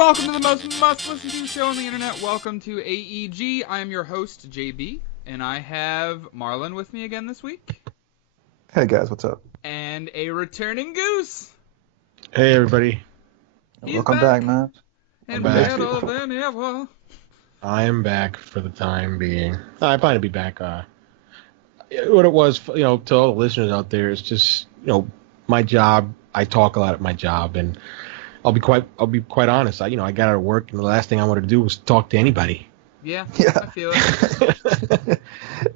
welcome to the most must-listen-to show on the internet. Welcome to AEG. I am your host, JB, and I have Marlon with me again this week. Hey guys, what's up? And a returning Goose. Hey everybody. Welcome back, man. And back. better than ever. I am back for the time being. I plan to be back. What it was, to all the listeners out there, it's just, my job. I talk a lot at my job, and I'll be quite honest. I got out of work, and the last thing I wanted to do was talk to anybody. Yeah. I feel it.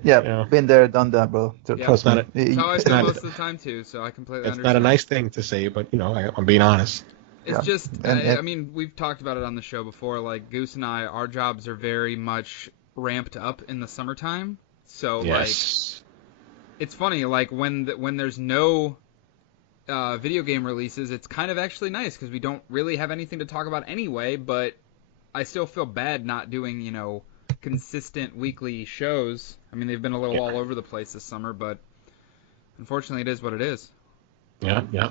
Yeah, been there, done that, bro. Trust me. That's how I feel most of the time, too, so I completely It's understand. not a nice thing to say, but, I'm being honest. It's just, I mean, we've talked about it on the show before. Like, Goose and I, our jobs are very much ramped up in the summertime. So, yes. It's funny, like, when there's no video game releases, it's kind of actually nice because we don't really have anything to talk about anyway, but I still feel bad not doing, consistent weekly shows. I mean, they've been a little all over the place this summer, but unfortunately it is what it is. Yeah. Yeah.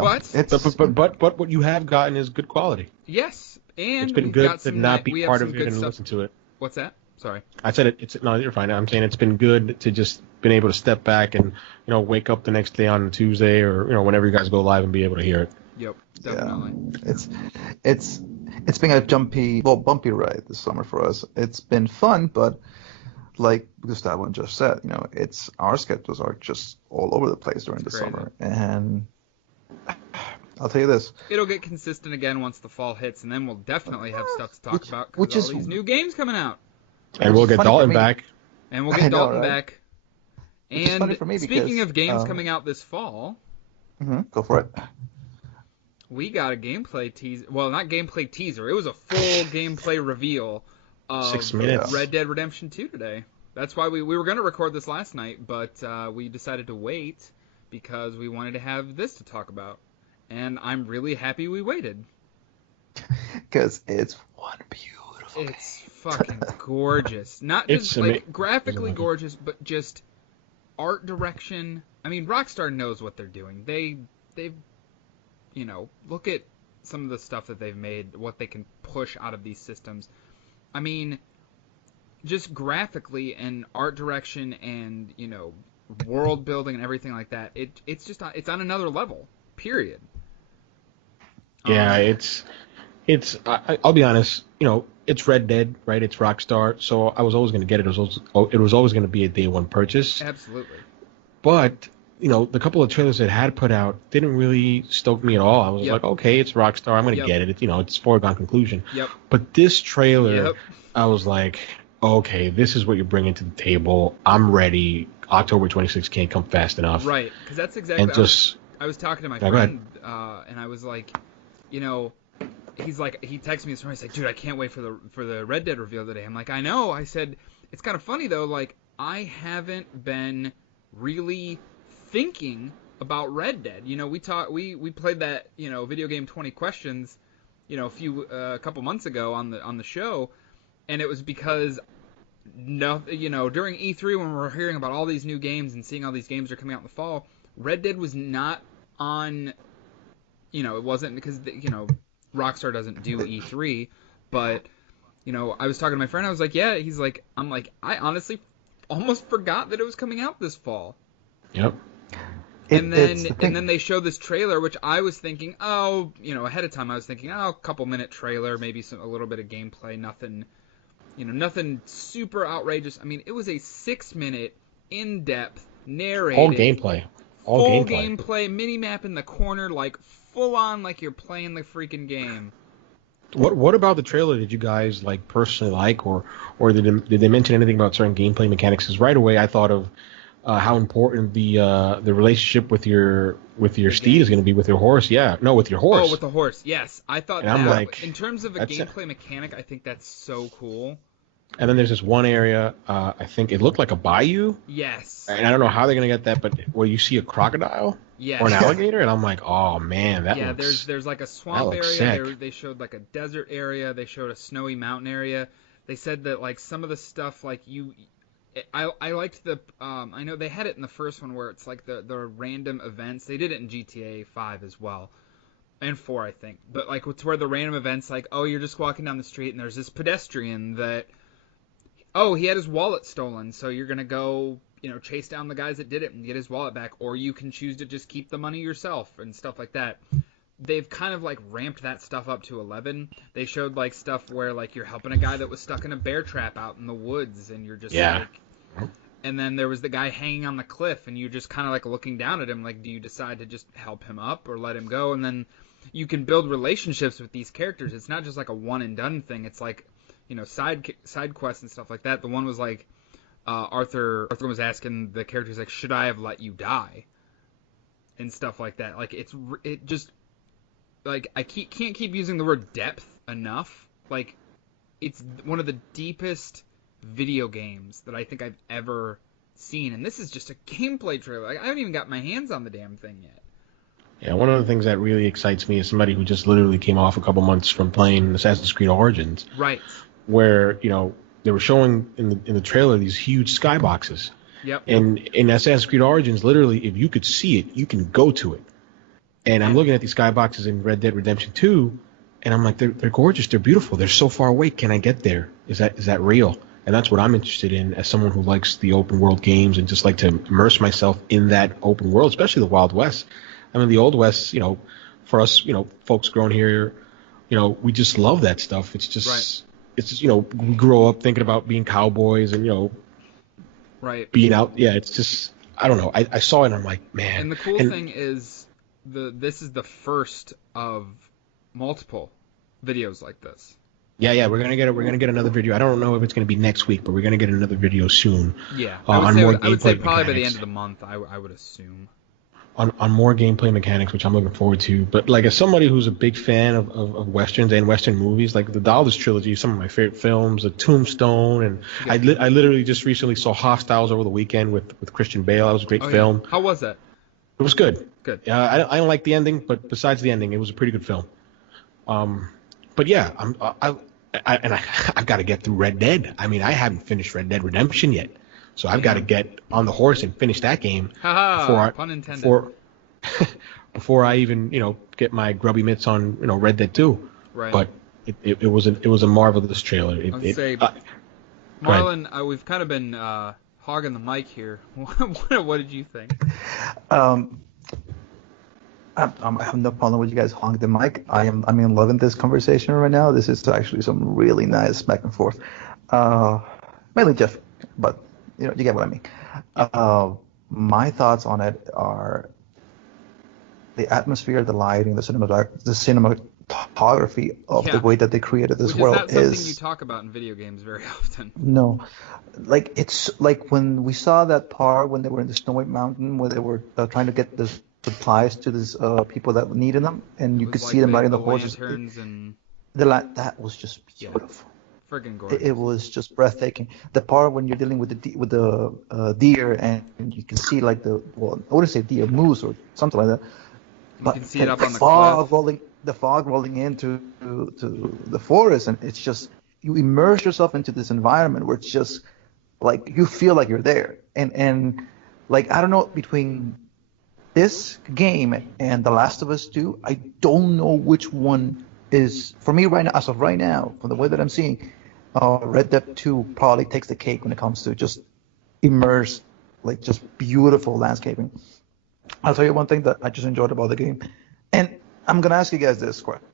But what you have gotten is good quality. Yes, and it's been good to not be part of it and listen to it. What's that? Sorry. I said no, you're fine. I'm saying it's been good to just been able to step back and wake up the next day on Tuesday or whenever you guys go live and be able to hear it. Yep, definitely. Yeah. It's been a bumpy ride this summer for us. It's been fun, but like Gustavo just said, it's our schedules are just all over the place during the summer, and I'll tell you this. It'll get consistent again once the fall hits, and then we'll definitely have stuff to talk about which because is all these new games coming out. And we'll get Dalton back. And we'll get Dalton back. And speaking of games coming out this fall, go for it. We got a gameplay teaser. Well, not gameplay teaser. It was a full gameplay reveal of 6 minutes. Red Dead Redemption 2 today. That's why we were going to record this last night, but we decided to wait because we wanted to have this to talk about. And I'm really happy we waited. Because it's one beautiful game. It's fucking gorgeous. Not just graphically gorgeous, but just art direction. I mean, Rockstar knows what they're doing. They've look at some of the stuff that they've made, what they can push out of these systems. I mean, just graphically and art direction and, world building and everything like that. It's on another level. Period. Yeah, I'll be honest, it's Red Dead, right? It's Rockstar, so I was always going to get it. It was always going to be a day one purchase. Absolutely. But, the couple of trailers it had put out didn't really stoke me at all. I was like, okay, it's Rockstar. I'm going to get it. It's foregone conclusion. Yep. But this trailer, I was like, okay, this is what you're bringing to the table. I'm ready. October 26th can't come fast enough. Right, because that's exactly... I was talking to my friend, and I was like, he's like, he texted me this morning. He's like, dude, I can't wait for the Red Dead reveal today. I'm like, I know. I said, it's kind of funny though. Like, I haven't been really thinking about Red Dead. We played that video game 20 questions, a couple months ago on the show, and it was because during E3 when we were hearing about all these new games and seeing all these games are coming out in the fall, Red Dead was not on. It wasn't because Rockstar doesn't do E3, but I was talking to my friend. I was like, yeah. He's like, I'm like, I honestly almost forgot that it was coming out this fall. Yep. And then they show this trailer, which I was thinking, ahead of time I was thinking, a couple minute trailer, maybe a little bit of gameplay, nothing, nothing super outrageous. I mean, it was a 6-minute in-depth narrated all gameplay, mini map in the corner, like full on, like you're playing the freaking game. What about the trailer did you guys personally like, or did they mention anything about certain gameplay mechanics? Because right away I thought of how important the relationship with your steed is going to be with your horse. Yeah, no, with your horse. Oh, with the horse. Yes, I thought and that. In terms of a gameplay mechanic, I think that's so cool. And then there's this one area, I think it looked like a bayou. Yes. And I don't know how they're going to get that, but where you see a crocodile or an alligator, and I'm like, oh, man, there's like a swamp area. They showed like a desert area. They showed a snowy mountain area. They said that like some of the stuff I liked I know they had it in the first one where it's like the random events. They did it in GTA 5 as well. And 4, I think. But like it's where the random events, like, oh, you're just walking down the street and there's this pedestrian that, oh, he had his wallet stolen, so you're gonna go, chase down the guys that did it and get his wallet back, or you can choose to just keep the money yourself and stuff like that. They've kind of like ramped that stuff up to 11. They showed like stuff where like you're helping a guy that was stuck in a bear trap out in the woods, and you're just like. And then there was the guy hanging on the cliff, and you're just kind of like looking down at him, like, do you decide to just help him up or let him go? And then you can build relationships with these characters. It's not just like a one and done thing. It's like, side quests and stuff like that. The one was like, Arthur was asking the characters like, should I have let you die? And stuff like that. Like it just like I can't keep using the word depth enough. Like it's one of the deepest video games that I think I've ever seen, and this is just a gameplay trailer. Like, I haven't even got my hands on the damn thing yet. Yeah, one of the things that really excites me is somebody who just literally came off a couple months from playing Assassin's Creed Origins. Right. Where, they were showing in the trailer these huge skyboxes. Yep. And in Assassin's Creed Origins, literally, if you could see it, you can go to it. And I'm looking at these skyboxes in Red Dead Redemption 2, and I'm like, they're gorgeous, they're beautiful, they're so far away. Can I get there? Is that real? And that's what I'm interested in as someone who likes the open world games and just like to immerse myself in that open world, especially the Wild West. I mean, the Old West, for us, folks grown here, we just love that stuff. It's just, right. It's just, we grow up thinking about being cowboys and, right. being out. Yeah, it's just, I don't know. I saw it and I'm like, man. And the cool thing is this is the first of multiple videos like this. Yeah, we're gonna get another video. I don't know if it's gonna be next week, but we're gonna get another video soon. Yeah, I would say probably by the end of the month. I would assume. On more gameplay mechanics, which I'm looking forward to. But like as somebody who's a big fan of westerns and western movies, like the Dallas trilogy, some of my favorite films, The Tombstone, and I literally just recently saw Hostiles over the weekend with Christian Bale. That was a great film. Yeah. How was that? It was good. Good. I don't like the ending, but besides the ending, it was a pretty good film. But yeah, I've got to get through Red Dead. I mean, I haven't finished Red Dead Redemption yet, so I've got to get on the horse and finish that game pun intended. Before I even get my grubby mitts on Red Dead 2. Right. But it was a marvelous trailer. Marlon, we've kind of been hogging the mic here. What did you think? I have no problem with you guys hogging the mic. I'm loving this conversation right now. This is actually some really nice back and forth. Mainly Jeff, but you get what I mean. My thoughts on it are the atmosphere, the lighting, the cinematography of the way that they created this world is not something you talk about in video games very often. No, like it's like when we saw that part when they were in the Snow White Mountain where they were trying to get the supplies to these people that needed them, and you could see them riding the horses. That was just beautiful. Friggin' gorgeous. It was just breathtaking. The part when you're dealing with the deer, and you can see like I wouldn't say deer, moose or something like that. You can see it up on the cliff. The fog rolling into the forest, and it's just you immerse yourself into this environment where it's just like you feel like you're there, and like I don't know, between this game and The Last of Us 2, I don't know which one is for me right now. As of right now, from the way that I'm seeing, Red Dead 2 probably takes the cake when it comes to just immerse, like just beautiful landscaping. I'll tell you one thing that I just enjoyed about the game, and I'm gonna ask you guys this question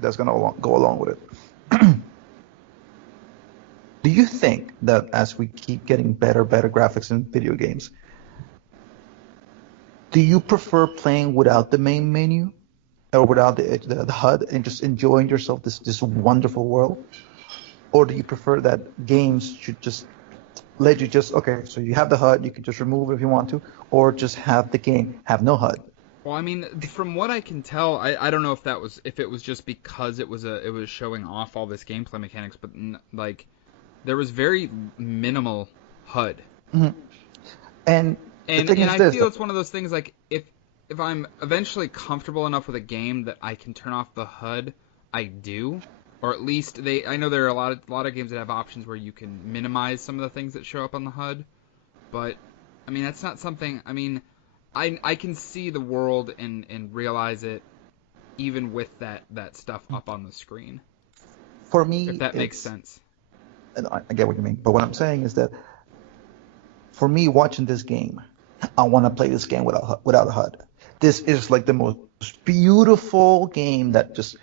that's gonna go along with it. Do you think that as we keep getting better graphics in video games, do you prefer playing without the main menu or without the HUD and just enjoying yourself this wonderful world? Or do you prefer that games should just let you so you have the HUD, you can just remove it if you want to, or just have the game have no HUD? Well, I mean, from what I can tell, I don't know if it was just because it was showing off all this gameplay mechanics, but like there was very minimal HUD. Mm-hmm. And I feel it's one of those things like if I'm eventually comfortable enough with a game that I can turn off the HUD, I do. Or at least I know there are a lot of games that have options where you can minimize some of the things that show up on the HUD. But I mean that's not something. I mean, I can see the world and realize it even with that stuff up on the screen. For me, if that makes sense. And I get what you mean, but what I'm saying is that for me, watching this game, I want to play this game without a HUD. This is like the most beautiful game that just.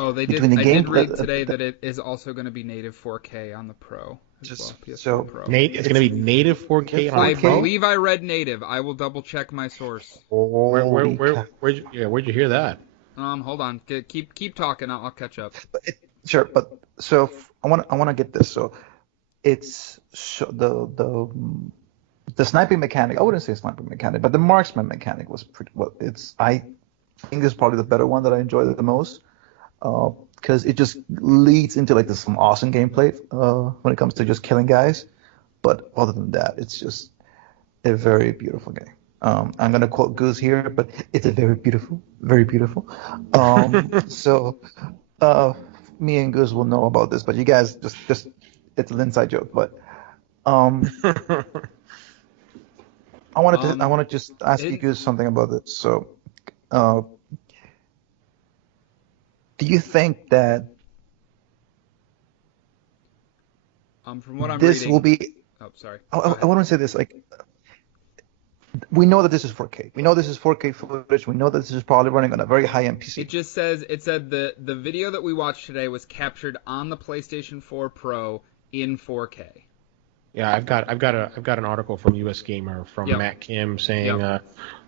Oh, I did read today that it is also going to be native 4K on the Pro. PS4 Pro. It's going to be native 4K on the Pro? I believe I read native. I will double check my source. Where'd you hear that? Hold on. Keep talking. I'll catch up. But so I want to get this. So it's the sniping mechanic. I wouldn't say sniping mechanic, but the marksman mechanic was pretty. Well, I think it's probably the better one that I enjoyed the most. Because it just leads into like some awesome gameplay when it comes to just killing guys. But other than that, it's just a very beautiful game. I'm gonna quote Goose here, but it's a very beautiful, very beautiful. So me and Goose will know about this, but you guys just it's an inside joke. But I wanted to just ask you Goose something about this. So. Do you think that from what I'm this reading, will be? Oh, sorry. I want to say this. Like, we know that this is 4K. We know this is 4K footage. We know that this is probably running on a very high-end PC. It said the video that we watched today was captured on the PlayStation 4 Pro in 4K. Yeah, I've got an article from US Gamer from Matt Kim saying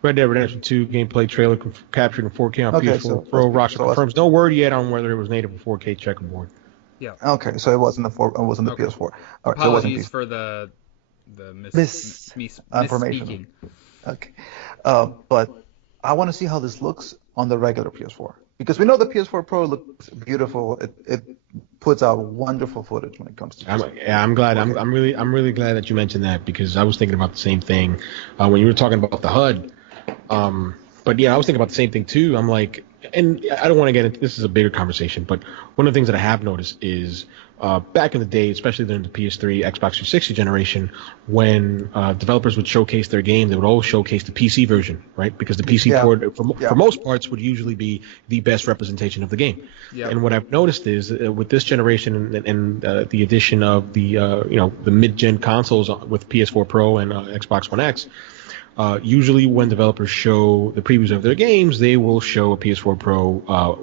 Red Dead Redemption 2 gameplay trailer captured in 4K on PS4 Pro. Rockstar confirms no word yet on whether it was native or 4K checkerboard. Yeah. Okay, so it wasn't the PS4. All right, apologies for the misinformation. Okay, but I want to see how this looks on the regular PS4 because we know the PS4 Pro looks beautiful. It puts out wonderful footage when it comes to. I'm glad. I'm really glad that you mentioned that because I was thinking about the same thing when you were talking about the HUD. But yeah, I was thinking about the same thing too. I'm like, and I don't want to get into this is a bigger conversation, but one of the things that I have noticed is back in the day, especially during the PS3, Xbox 360 generation, when developers would showcase their game, they would always showcase the PC version, right? Because the PC port, for most parts, would usually be the best representation of the game. Yeah. And what I've noticed is with this generation and the addition of the the mid-gen consoles with PS4 Pro and Xbox One X. Usually when developers show the previews of their games, they will show a PS4 Pro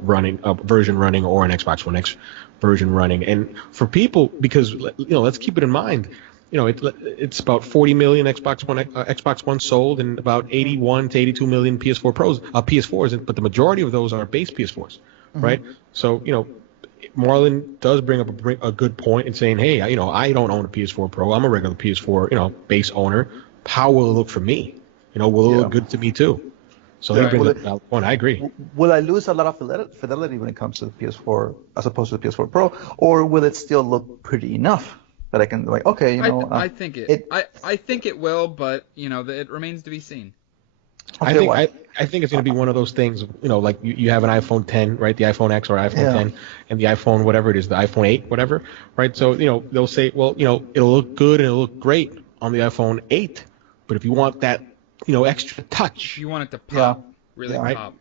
version running or an Xbox One X version running. And for people, because let's keep it in mind, it's about 40 million Xbox One sold and about 81 to 82 million PS4s, but the majority of those are base PS4s, right? So Marlon does bring up a good point in saying, hey, I don't own a PS4 Pro. I'm a regular PS4 base owner. How will it look for me? Will it look good to me too? So he brings up a valid point. I agree. Will I lose a lot of fidelity when it comes to the PS4 as opposed to the PS4 Pro, or will it still look pretty enough that I can I think it will, but it remains to be seen. I think it's going to be one of those things, like you have an iPhone 10, right? The iPhone X or iPhone 10 and the iPhone, whatever it is, the iPhone 8, whatever, right? So, they'll say, well, it'll look good and it'll look great on the iPhone 8, but if you want that, extra touch. You want it to pop, pop.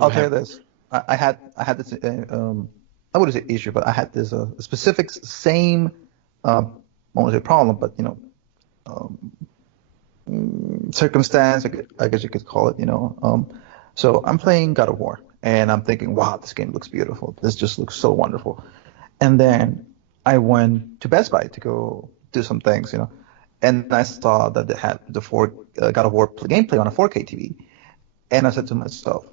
I'll tell you this. I had this, I wouldn't say issue, but I had this specific same, I won't say problem, but, circumstance, I guess you could call it, So I'm playing God of War, and I'm thinking, wow, this game looks beautiful. This just looks so wonderful. And then I went to Best Buy to go do some things, and I saw that they had the God of War gameplay on a 4K TV, and I said to myself,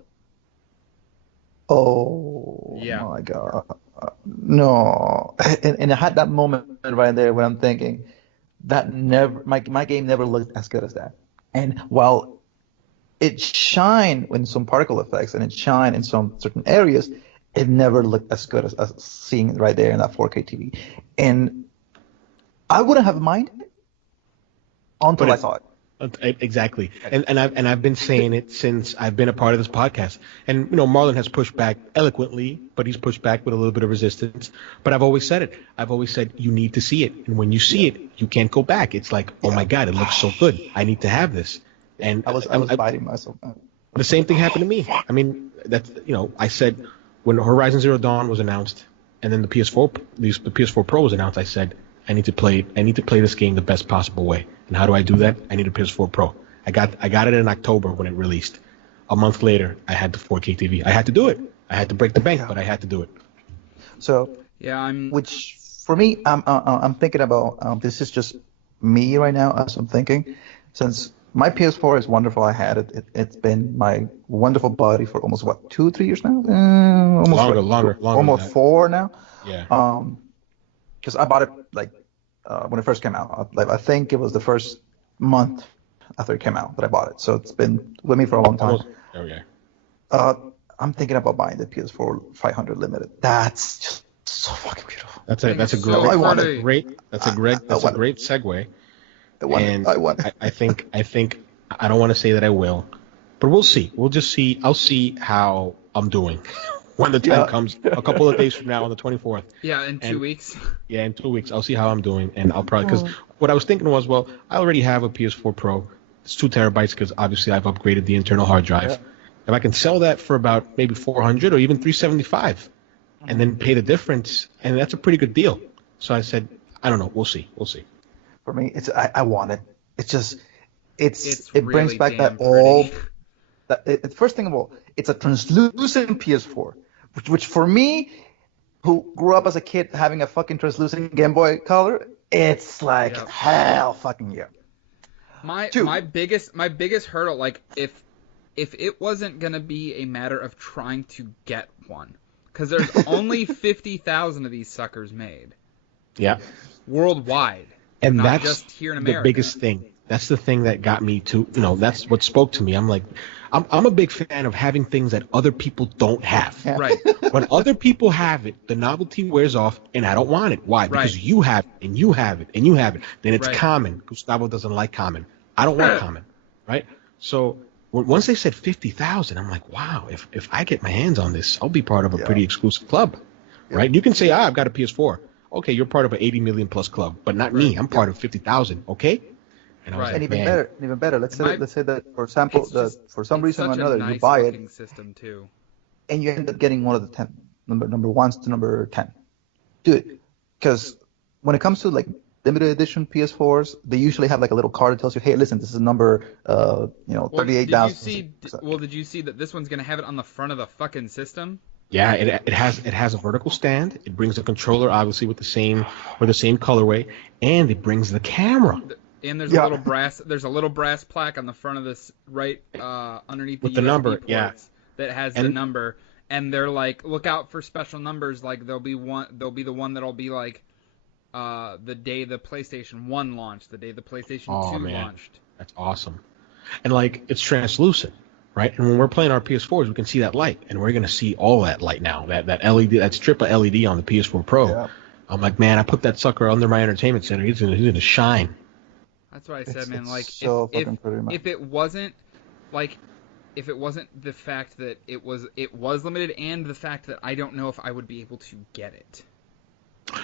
"Oh my God, no!" And I had that moment right there when I'm thinking that my game never looked as good as that. And while it shined in some particle effects and it shined in some certain areas, it never looked as good as seeing it right there in that 4K TV. And I wouldn't have minded until I saw it. Exactly. And I've been saying it since I've been a part of this podcast. And Marlon has pushed back eloquently, but he's pushed back with a little bit of resistance. But I've always said it. I've always said you need to see it. And when you see it, you can't go back. It's like, oh my God, it looks so good. I need to have this. And I was biting myself. The same thing happened to me. I mean, that's I said when Horizon Zero Dawn was announced, and then the PS4 Pro was announced, I said I need to play this game the best possible way. And how do I do that? I need a PS4 Pro. I got it in October when it released. A month later, I had the 4K TV. I had to do it. I had to break the bank, but I had to do it. So yeah, which for me, I'm thinking about. This is just me right now as I'm thinking, since my PS4 is wonderful. I had it. It's been my wonderful buddy for almost 2-3 years now. Longer. Almost 4 now. Yeah. Because I bought it when it first came out. I think it was the first month after it came out that I bought it. So it's been with me for a long time. Okay. I'm thinking about buying the PS4 500 limited. That's just so fucking beautiful. That's a great segue. I think I don't want to say that I will, but we'll see. We'll just see. I'll see how I'm doing when the time comes. A couple of days from now, on the 24th. Yeah, in 2 weeks. Yeah, in 2 weeks, I'll see how I'm doing, and I'll probably because what I was thinking was, well, I already have a PS4 Pro. It's 2 terabytes because obviously I've upgraded the internal hard drive. Yeah. If I can sell that for about maybe 400 or even 375, and then pay the difference, and that's a pretty good deal. So I said, I don't know. We'll see. For me, I want it. It's just it really brings back that pretty. First thing of all, it's a translucent PS4, which for me, who grew up as a kid having a fucking translucent Game Boy Color, it's like hell fucking yeah. My biggest hurdle, like if it wasn't gonna be a matter of trying to get one, because there's only 50,000 of these suckers made. Yeah. Worldwide. And not that's just here in America. The biggest thing. That's the thing that got me to, that's what spoke to me. I'm like, I'm a big fan of having things that other people don't have. Yeah. Right. When other people have it, the novelty wears off, and I don't want it. Why? Because you have it, and you have it, and you have it. Then it's common. Gustavo doesn't like common. I don't want common, right? So once they said 50,000, I'm like, wow, if I get my hands on this, I'll be part of a pretty exclusive club, right? You can say, I've got a PS4. Okay, you're part of an 80 million plus club, but not me. I'm part of 50,000. Okay. And I was like, even better. Let's say that, for example, for some reason or another, you buy it, system too, and you end up getting one of the 10 number ones to number 10. Do it, because when it comes to like limited edition PS4s, they usually have like a little card that tells you, hey, listen, this is number 38,000. Did you see that this one's gonna have it on the front of the fucking system? Yeah, it has a vertical stand. It brings the controller, obviously, with the same colorway, and it brings the camera. And there's a little brass plaque on the front of this underneath with the USB number, ports that has the number. And they're like, look out for special numbers. Like there'll be the one that'll be like the day the PlayStation 1 launched, the day the PlayStation 2 launched. That's awesome. And like it's translucent. Right, and when we're playing our PS4s, we can see that light, and we're gonna see all that light now. That LED, that strip of LED on the PS4 Pro. Yeah. I'm like, man, I put that sucker under my entertainment center. He's gonna shine. That's what I said, man. Like, if it wasn't the fact that it was limited, and the fact that I don't know if I would be able to get it.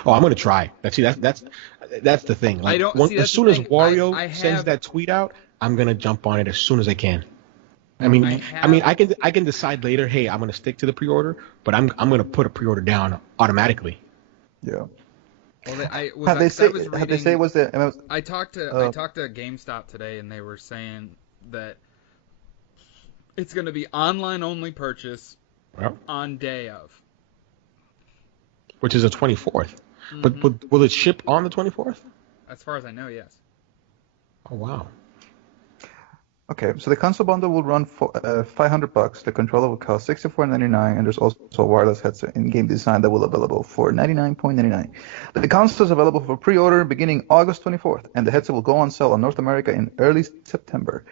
Oh, I'm gonna try. That's the thing. Like, as soon as Wario sends that tweet out, I'm gonna jump on it as soon as I can. I mean, I can decide later. Hey, I'm gonna stick to the pre-order, but I'm gonna put a pre-order down automatically. Yeah. Well, I talked to GameStop today, and they were saying that it's gonna be online only purchase on day of, which is the 24th. Mm-hmm. But will it ship on the 24th? As far as I know, yes. Oh wow. Okay, so the console bundle will run for $500. The controller will cost $64.99, and there's also a wireless headset in game design that will be available for $99.99. The console is available for pre-order beginning August 24th, and the headset will go on sale in North America in early September.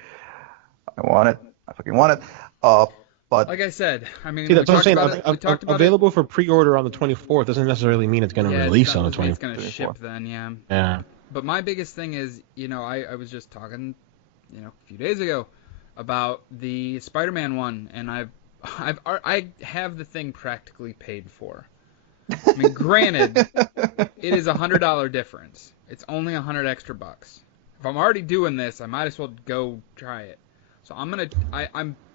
I want it. I fucking want it. But like I said, I mean, see, that's what I'm saying. Available for pre-order on the 24th doesn't necessarily mean it's going to release on the 24th. It's going to ship then, yeah. Yeah. But my biggest thing is, I was just talking, a few days ago about the Spider-Man one, and I have the thing practically paid for. I mean, granted, it is $100 difference. It's only $100 extra bucks. If I'm already doing this, I might as well go try it. So I'm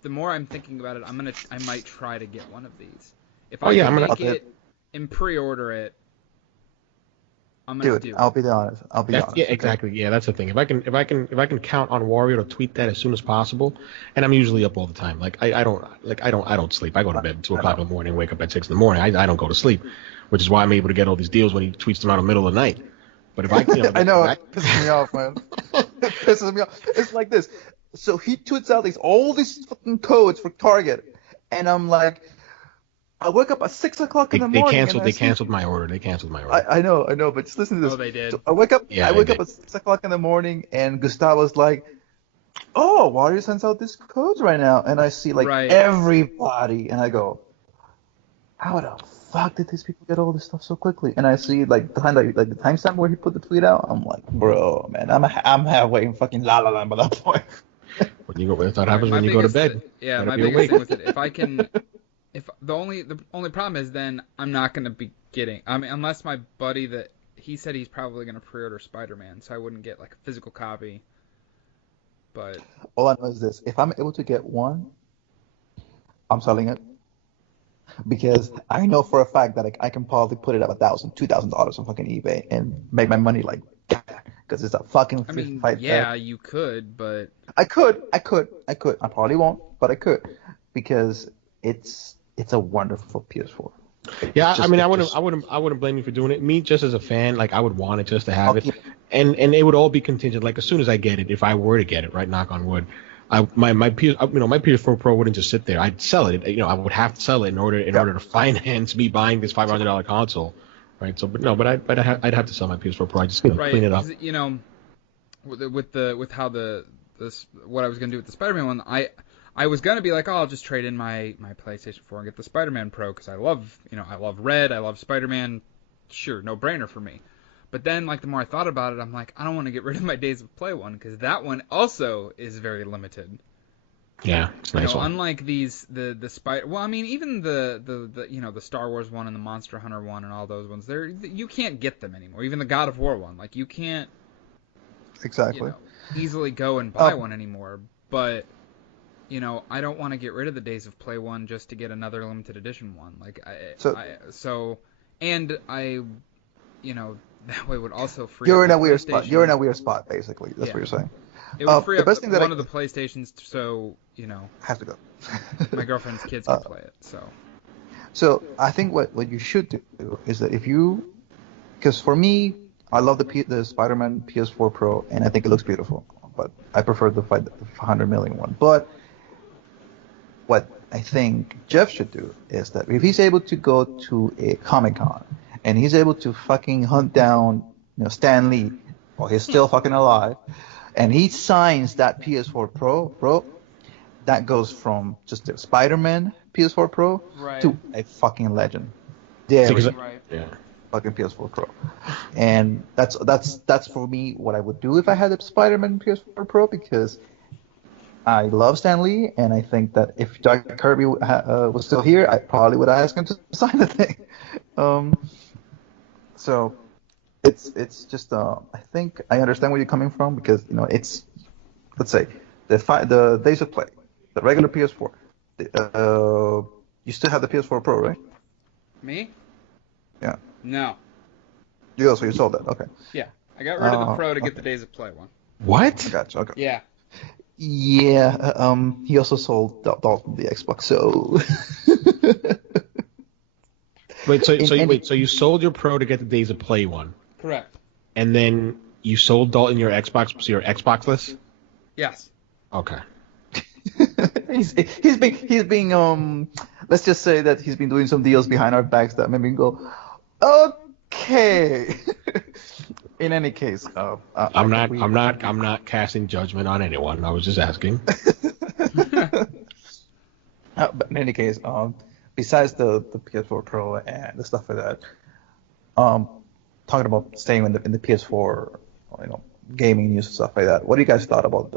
the more I'm thinking about it, I might try to get one of these. If Oh I yeah, can I'm gonna make it and pre-order it, I'm gonna do it. I'll be honest. Yeah, Okay? exactly. Yeah, that's the thing. If I can count on Wario to tweet that as soon as possible, and I'm usually up all the time. Like I don't sleep. I go to bed at 2 o'clock in the morning, wake up at 6 in the morning. I don't go to sleep, which is why I'm able to get all these deals when he tweets them out in the middle of the night. But if I, I know, it pisses me off, man. It pisses me off. It's like this. So he tweets out all these fucking codes for Target, and I'm like, I wake up at 6 o'clock in the morning. They canceled my order. They canceled my order. I know, but just listen to this. Oh, they did. So I wake up did. at 6 o'clock in the morning, and Gustavo's like, "Oh, Wario sends out these codes right now," and I see everybody, and I go, "How the fuck did these people get all this stuff so quickly?" And I see the timestamp where he put the tweet out. I'm like, bro, man, I'm halfway in fucking La La Land by that point. When you go, that's what happens when you go to bed. My biggest thing with it, if I can. If the only problem is then I'm not gonna be getting. I mean, unless my buddy that he said he's probably gonna pre-order Spider-Man, so I wouldn't get like a physical copy. But all I know is this: if I'm able to get one, I'm selling it because I know for a fact that I can probably put it at $1,000, $2,000 on fucking eBay and make my money because it's a fucking fight. Yeah, you could, but I could. I probably won't, but I could because it's a wonderful PS4. I wouldn't blame you for doing it. Me, just as a fan, like I would want it just to have it, and it would all be contingent. Like as soon as I get it, if I were to get it, right, knock on wood, my PS4 Pro wouldn't just sit there. I'd sell it. I would have to sell it in order to finance me buying this $500 console, right? So, but I'd have to sell my PS4 Pro. I just clean it up. With how what I was gonna do with the Spider-Man one, I was gonna be like, oh, I'll just trade in my PlayStation 4 and get the Spider-Man Pro because I love Red, I love Spider-Man, sure, no brainer for me. But then the more I thought about it, I'm like, I don't want to get rid of my Days of Play one because that one also is very limited. Yeah, it's a nice one. Unlike these the Spider, well, I mean even the Star Wars one and the Monster Hunter one and all those ones, you can't get them anymore. Even the God of War one, you can't exactly easily go and buy one anymore. But I don't want to get rid of the Days of Play one just to get another limited edition one. That way would also free. You're in a weird spot. You're in a weird spot, basically. That's what you're saying. It would free up one of the PlayStations, so has to go. My girlfriend's kids can play it. So I think what you should do is that because for me, I love the Spider-Man PS4 Pro, and I think it looks beautiful, but I prefer the 500 million one. But what I think Jeff should do is that if he's able to go to a Comic-Con and he's able to fucking hunt down Stan Lee while he's still fucking alive, and he signs that PS4 Pro, bro, that goes from just a Spider-Man PS4 Pro to a fucking legend. Yeah. Fucking PS4 Pro, and that's for me what I would do if I had a Spider-Man PS4 Pro because I love Stan Lee, and I think that if Jack Kirby was still here, I probably would ask him to sign the thing. So it's just I think I understand where you're coming from because it's, let's say the Days of Play, the regular PS4. You still have the PS4 Pro, right? Me? Yeah. No. So you sold that? Okay. Yeah, I got rid of the Pro to get the Days of Play one. What? I gotcha. Okay. Yeah. Yeah. He also sold Dalton the Xbox. So. So you sold your Pro to get the Days of Play one. Correct. And then you sold Dalton your Xbox, so your Xbox-less? Yes. Okay. he's being let's just say that he's been doing some deals behind our backs that made me go, okay. In any case, I'm not casting judgment on anyone. I was just asking. But in any case, besides the PS4 Pro and the stuff like that, talking about staying in the PS4, gaming news and stuff like that. What do you guys thought about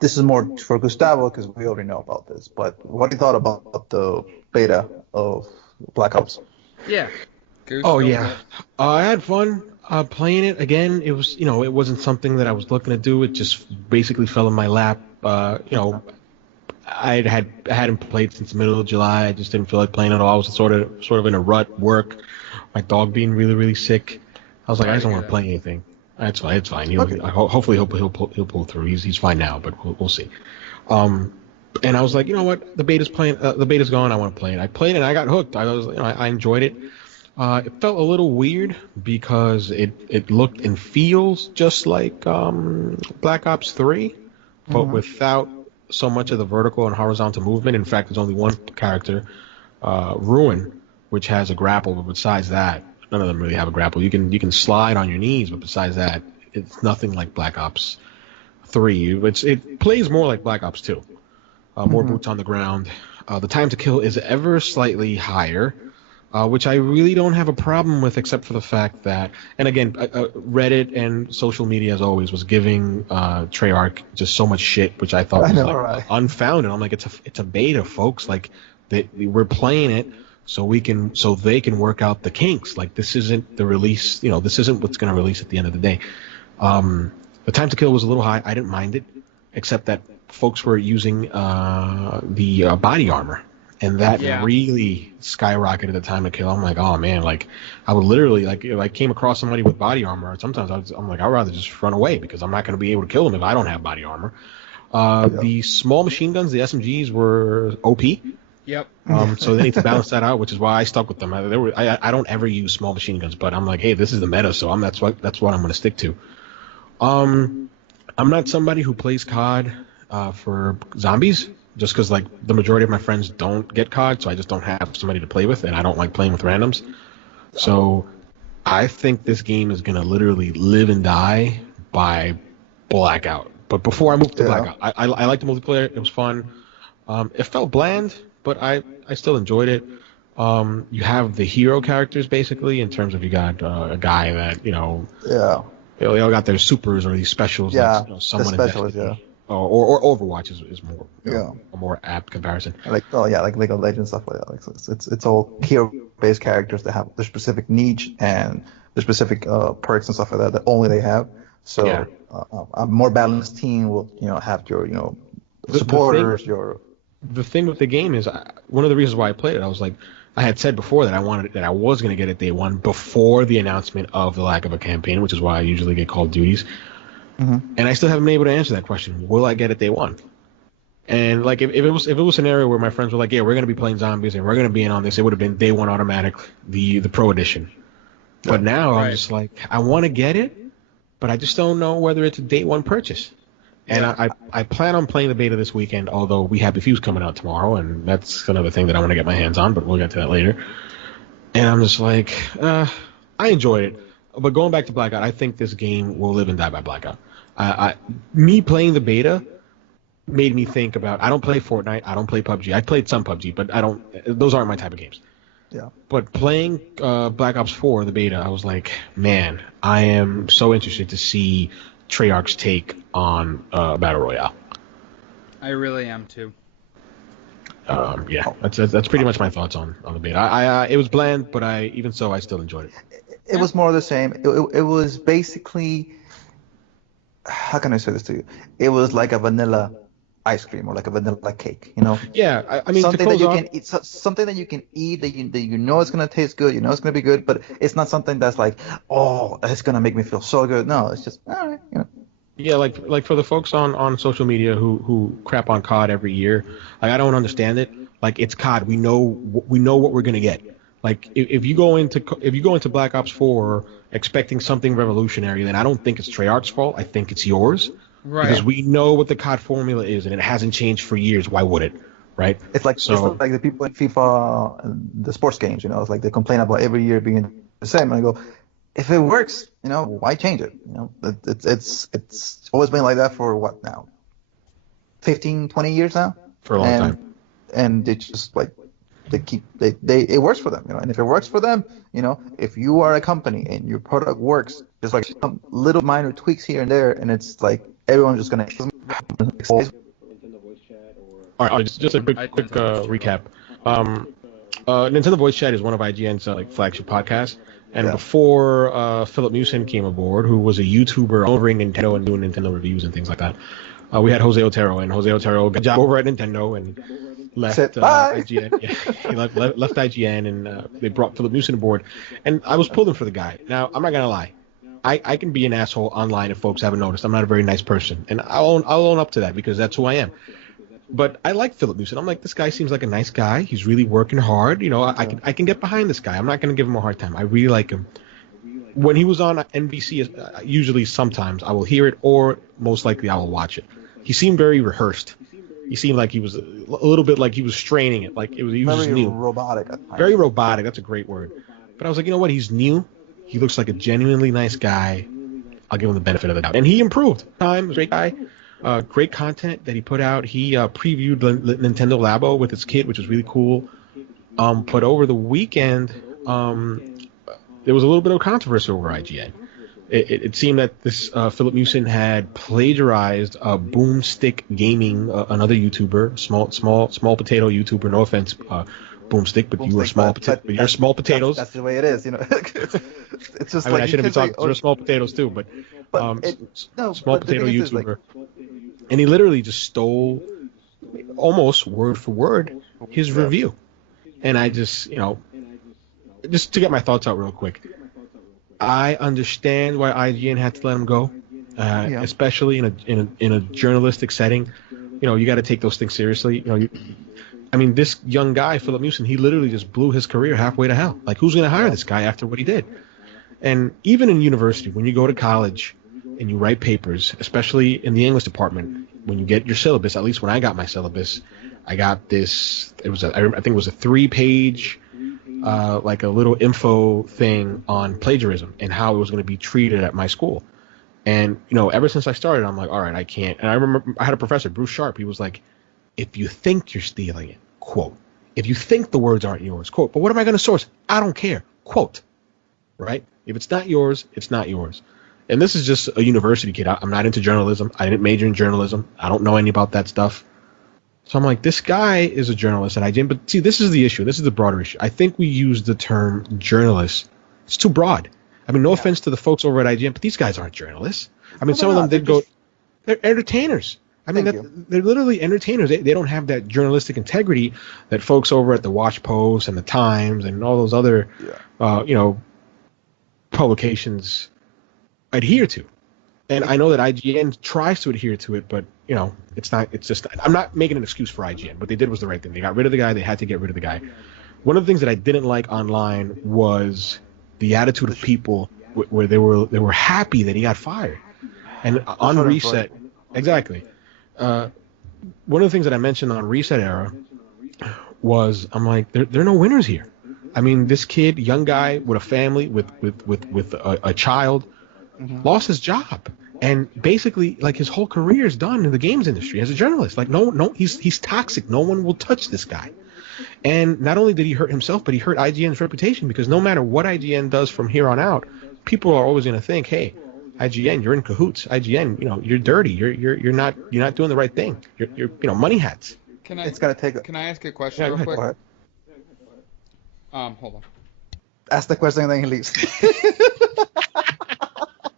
this is more for Gustavo because we already know about this. But what do you thought about the beta of Black Ops? Yeah. I had fun playing it again. It was, it wasn't something that I was looking to do. It just basically fell in my lap I hadn't played since the middle of July. I just didn't feel like playing at all. I was sort of in a rut. Work, my dog being really really sick. I was like, I just don't want to play anything. It's fine. It's fine. Hopefully he'll pull through. He's fine now, but we'll see. And I was like, you know what? The beta's gone. I want to play it. I played it and I got hooked. I enjoyed it. It felt a little weird because it looked and feels just like Black Ops 3, but without so much of the vertical and horizontal movement. In fact, there's only one character, Ruin, which has a grapple, but besides that, none of them really have a grapple. You can slide on your knees, but besides that, it's nothing like Black Ops 3. It plays more like Black Ops 2. More boots on the ground. The time to kill is ever slightly higher, which I really don't have a problem with, except for the fact that, and again, Reddit and social media, as always, was giving Treyarch just so much shit, which I thought was unfounded. I'm like, it's a beta, folks. Like, we're playing it so they can work out the kinks. Like, this isn't the release. This isn't what's going to release at the end of the day. The time to kill was a little high. I didn't mind it, except that folks were using the body armor, and that really skyrocketed the time to kill. I'm like, oh man, like I would literally, like, if I came across somebody with body armor, sometimes I'm like, I'd rather just run away because I'm not going to be able to kill them if I don't have body armor. The small machine guns, the SMGs, were OP. Yep. So they need to balance that out, which is why I stuck with them. I don't ever use small machine guns, but I'm like, hey, this is the meta, so that's what I'm going to stick to. I'm not somebody who plays COD for zombies, just because like the majority of my friends don't get COD, so I just don't have somebody to play with, and I don't like playing with randoms. So I think this game is going to literally live and die by Blackout. But before I move to Blackout, I like the multiplayer. It was fun. It felt bland, but I still enjoyed it. You have the hero characters, basically, in terms of you got a guy that, they all got their supers or these specials. Yeah, like, someone the specials, or Overwatch is more a more apt comparison. Like League of Legends, stuff like that. Like, so it's all hero-based characters that have their specific niche and their specific perks and stuff like that only they have. So a more balanced team will have your supporters. The thing with the game is one of the reasons why I played it. I was like, I had said before that I was going to get it day one before the announcement of the lack of a campaign, which is why I usually get Call of Duties. And I still haven't been able to answer that question. Will I get it day one? And like if it was a scenario where my friends were like, yeah, we're going to be playing zombies and we're going to be in on this, it would have been day one automatic, the Pro Edition. But now I'm just like, I want to get it, but I just don't know whether it's a day one purchase. And I plan on playing the beta this weekend, although we have the Fuse coming out tomorrow, and that's another thing that I want to get my hands on, but we'll get to that later. And I'm just like, I enjoyed it. But going back to Blackout, I think this game will live and die by Blackout. Me playing the beta made me think about, I don't play Fortnite, I don't play PUBG. I played some PUBG, but those aren't my type of games. Yeah. But playing Black Ops 4, the beta, I was like, man, I am so interested to see Treyarch's take on Battle Royale. I really am too. That's pretty much my thoughts on the beta. It was bland, but I still enjoyed it. It was more of the same. It was basically, how can I say this to you? It was like a vanilla ice cream or like a vanilla cake, Yeah, I mean, something that you can eat, something that you can eat that you know it's gonna taste good, it's gonna be good, but it's not something that's like, oh, it's gonna make me feel so good. No, it's just all right, Yeah, like for the folks on social media who crap on COD every year, like I don't understand it. Like, it's COD, we know what we're gonna get. Like, if you go into Black Ops 4 expecting something revolutionary, then I don't think it's Treyarch's fault. I think it's yours. Right. Because we know what the COD formula is, and it hasn't changed for years. Why would it? Right? It's like the people in FIFA, the sports games. It's like they complain about every year being the same. And I go, if it works, why change it? It's always been like that for what now? 15, 20 years now. For a long time. And it's just like, it works for them, and if it works for them, if you are a company and your product works, just like some little minor tweaks here and there, and it's like everyone's just gonna. All right, just a quick recap. Nintendo Voice Chat is one of IGN's flagship podcasts, and before Philip Mewson came aboard, who was a YouTuber covering Nintendo and doing Nintendo reviews and things like that, We had Jose Otero, and Jose Otero got a job over at Nintendo and left IGN. Yeah, he left IGN, and they brought Philip Newson aboard. And I was pulling for the guy. Now, I'm not going to lie. I can be an asshole online if folks haven't noticed. I'm not a very nice person. And I'll own up to that because that's who I am. But I like Philip Newson. I'm like, this guy seems like a nice guy. He's really working hard. You know, I can get behind this guy. I'm not going to give him a hard time. I really like him. When he was on NBC, usually sometimes I will hear it or most likely I will watch it. He seemed very rehearsed. He seemed like he was a little bit like he was straining it. Like he was very new. Robotic. Very robotic. That's a great word. But I was like, you know what? He's new. He looks like a genuinely nice guy. I'll give him the benefit of the doubt. And he improved. Great guy. Great content that he put out. He previewed Nintendo Labo with his kid, which was really cool. But over the weekend, there was a little bit of controversy over IGN. It seemed that this Philip Newson had plagiarized Boomstick Gaming, another YouTuber, small potato YouTuber. No offense, Boomstick, but you are small you're small potatoes. That's the way it is, you know. It's just I shouldn't be talking. They're small potatoes too, but small potato YouTuber. And he literally just stole, almost word for word, his review. And I just, just to get my thoughts out real quick, I understand why IGN had to let him go, especially in a journalistic setting. You got to take those things seriously. This young guy, Philip Newson, he literally just blew his career halfway to hell. Like, who's going to hire this guy after what he did? And even in university, when you go to college and you write papers, especially in the English department, when you get your syllabus, at least when I got my syllabus, I got this. I think it was a 3-page, like a little info thing on plagiarism and how it was going to be treated at my school. And ever since I started, I'm like, all right, I can't. And I remember I had a professor, Bruce Sharp. He was like, if you think you're stealing it, quote. If you think the words aren't yours, quote. But what am I going to source? I don't care, quote. Right? If it's not yours, it's not yours. And this is just a university kid. I'm not into journalism. I didn't major in journalism. I don't know any about that stuff. So I'm like, this guy is a journalist at IGN. But see, this is the issue. This is the broader issue. I think we use the term journalist. It's too broad. No offense to the folks over at IGN, but these guys aren't journalists. Some of them did go. They're entertainers. They're literally entertainers. They don't have that journalistic integrity that folks over at the Watch Post and the Times and all those other, publications adhere to. And I know that IGN tries to adhere to it, but it's not. It's just I'm not making an excuse for IGN. What they did was the right thing. They got rid of the guy. They had to get rid of the guy. One of the things that I didn't like online was the attitude of people where they were happy that he got fired. And on Reset, exactly. One of the things that I mentioned on Reset Era was I'm like, there are no winners here. This kid, young guy with a family, with a child, lost his job, and basically like his whole career is done in the games industry as a journalist. Like no, he's toxic. No one will touch this guy. And not only did he hurt himself, but he hurt IGN's reputation, because no matter what IGN does from here on out, people are always going to think, hey, IGN, you're in cahoots. IGN, you're dirty. You're not doing the right thing. You're money hats. Can I ask a question real quick? Hold on. Ask the question and then he leaves.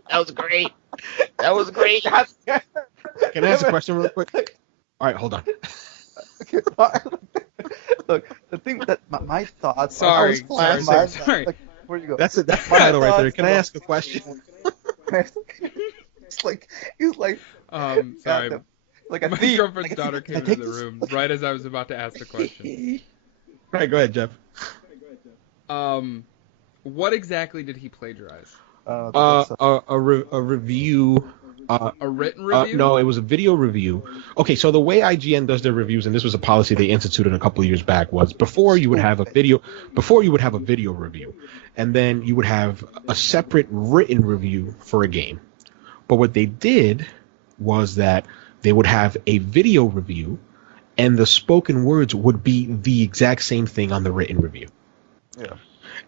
That was great. Can I ask a question real quick? All right, hold on. Look, the thing that my thoughts. Sorry. Like, where you go? That's my title right there. Can I ask a question? He's like. Sorry. Like a my thief. girlfriend's daughter came into the room right as I was about to ask the question. All right, go ahead, Jeff. What exactly did he plagiarize? A review. A written review? No, it was a video review. Okay, so the way IGN does their reviews, and this was a policy they instituted a couple of years back, was before you would have a video review, and then you would have a separate written review for a game. But what they did was that they would have a video review, and the spoken words would be the exact same thing on the written review. Yeah.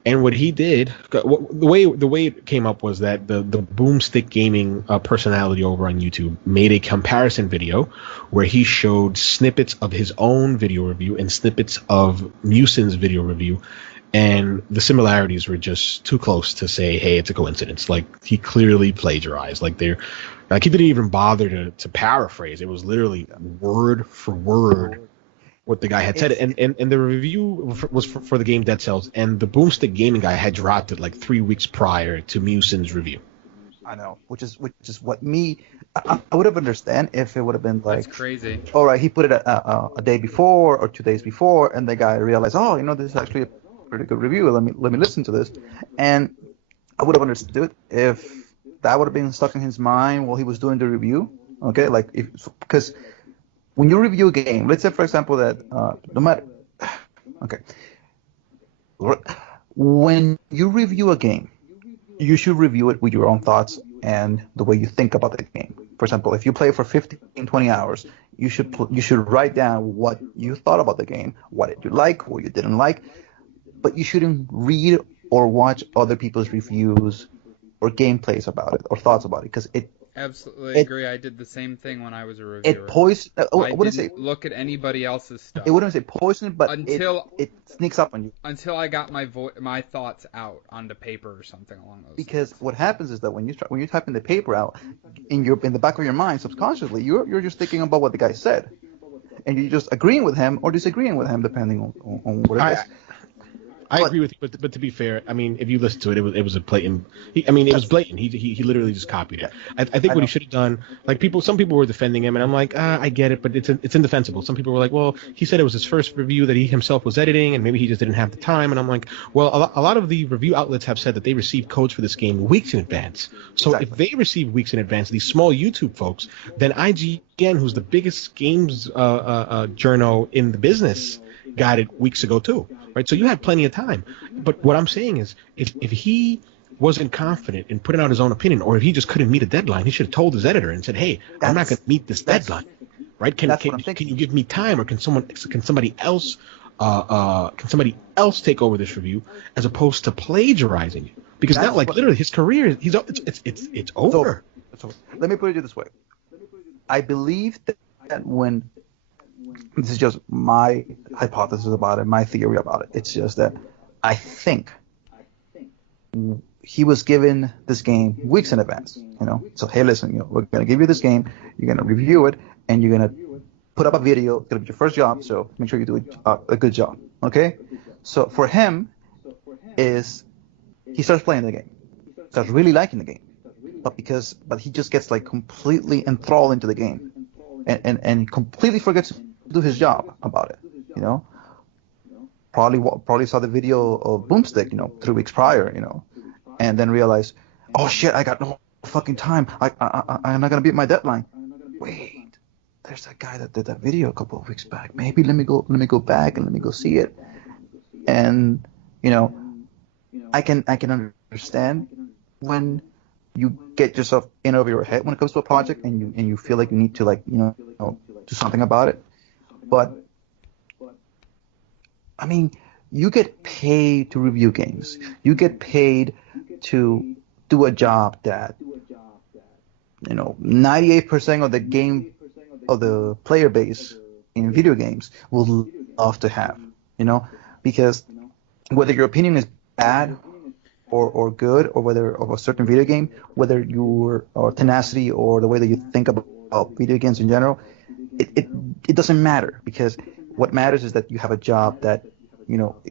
And what he did, the way it came up was that the Boomstick Gaming personality over on YouTube made a comparison video where he showed snippets of his own video review and snippets of Newson's video review, and the similarities were just too close to say, hey, it's a coincidence. Like, he clearly plagiarized. Like, Like, he didn't even bother to paraphrase. It was literally word for word what the guy had said. And the review was for the game Dead Cells, and the Boomstick Gaming guy had dropped it like 3 weeks prior to Musin's review. I know, which is what I would have understand if it would have been like, that's crazy. All right, he put it a day before or 2 days before, and the guy realized, oh, this is actually a pretty good review. Let me listen to this, and I would have understood if that would have been stuck in his mind while he was doing the review. Okay, like because when you review a game, let's say for example that no matter, okay, when you review a game, you should review it with your own thoughts and the way you think about the game. For example, if you play it for 15, 20 hours, you should write down what you thought about the game, what did you like, what you didn't like, but you shouldn't read or watch other people's reviews or gameplays about it or thoughts about it, because absolutely agree. I did the same thing when I was a reviewer. It poisons. I didn't look at anybody else's stuff. It wouldn't say poison, but it sneaks up on you. Until I got my thoughts out onto paper or something along those. Because what happens is that when you type in the paper out in the back of your mind subconsciously, you're just thinking about what the guy said, and you're just agreeing with him or disagreeing with him depending on what it is. I agree with you, but to be fair, I mean, if you listen to it, it was a blatant. It was blatant. He literally just copied it. I think what he should have done, like some people were defending him, and I'm like, I get it, but it's indefensible. Some people were like, well, he said it was his first review that he himself was editing, and maybe he just didn't have the time. And I'm like, well, a lot of the review outlets have said that they receive codes for this game weeks in advance. So if they receive weeks in advance, these small YouTube folks, then IGN, who's the biggest games journal in the business, got it weeks ago too. Right, so you had plenty of time. But what I'm saying is, if he wasn't confident in putting out his own opinion, or if he just couldn't meet a dedeadline, he should have told his editor and said, "Hey, I'm not going to meet this deadline. Right? Can you give me time, or can somebody else take over this review as opposed to plagiarizing you? Because now, like, literally, his career, it's over. Let me put it this way: I believe that when this is just my hypothesis about it, my theory about it. It's just that I think he was given this game weeks in advance. So hey, listen, we're gonna give you this game. You're gonna review it, and you're gonna put up a video. It's gonna be your first job, so make sure you do a good job. Okay? So for him, he starts playing the game, starts really liking the game, but he just gets like completely enthralled into the game, and completely forgets to do his job about it, Probably saw the video of Boomstick, 3 weeks prior, and then realized, oh shit, I got no fucking time. I'm not gonna beat my deadline. Wait, there's that guy that did that video a couple of weeks back. Maybe let me go back and let me go see it. And I can understand when you get yourself in over your head when it comes to a project, and you feel like you need to do something about it. But I mean, you get paid to review games. You get paid to do a job that 98% of the player base in video games will love to have. Because whether your opinion is bad or good, or whether of a certain video game, whether your tenacity or the way that you think about video games in general, it doesn't matter, because what matters is that you have a job that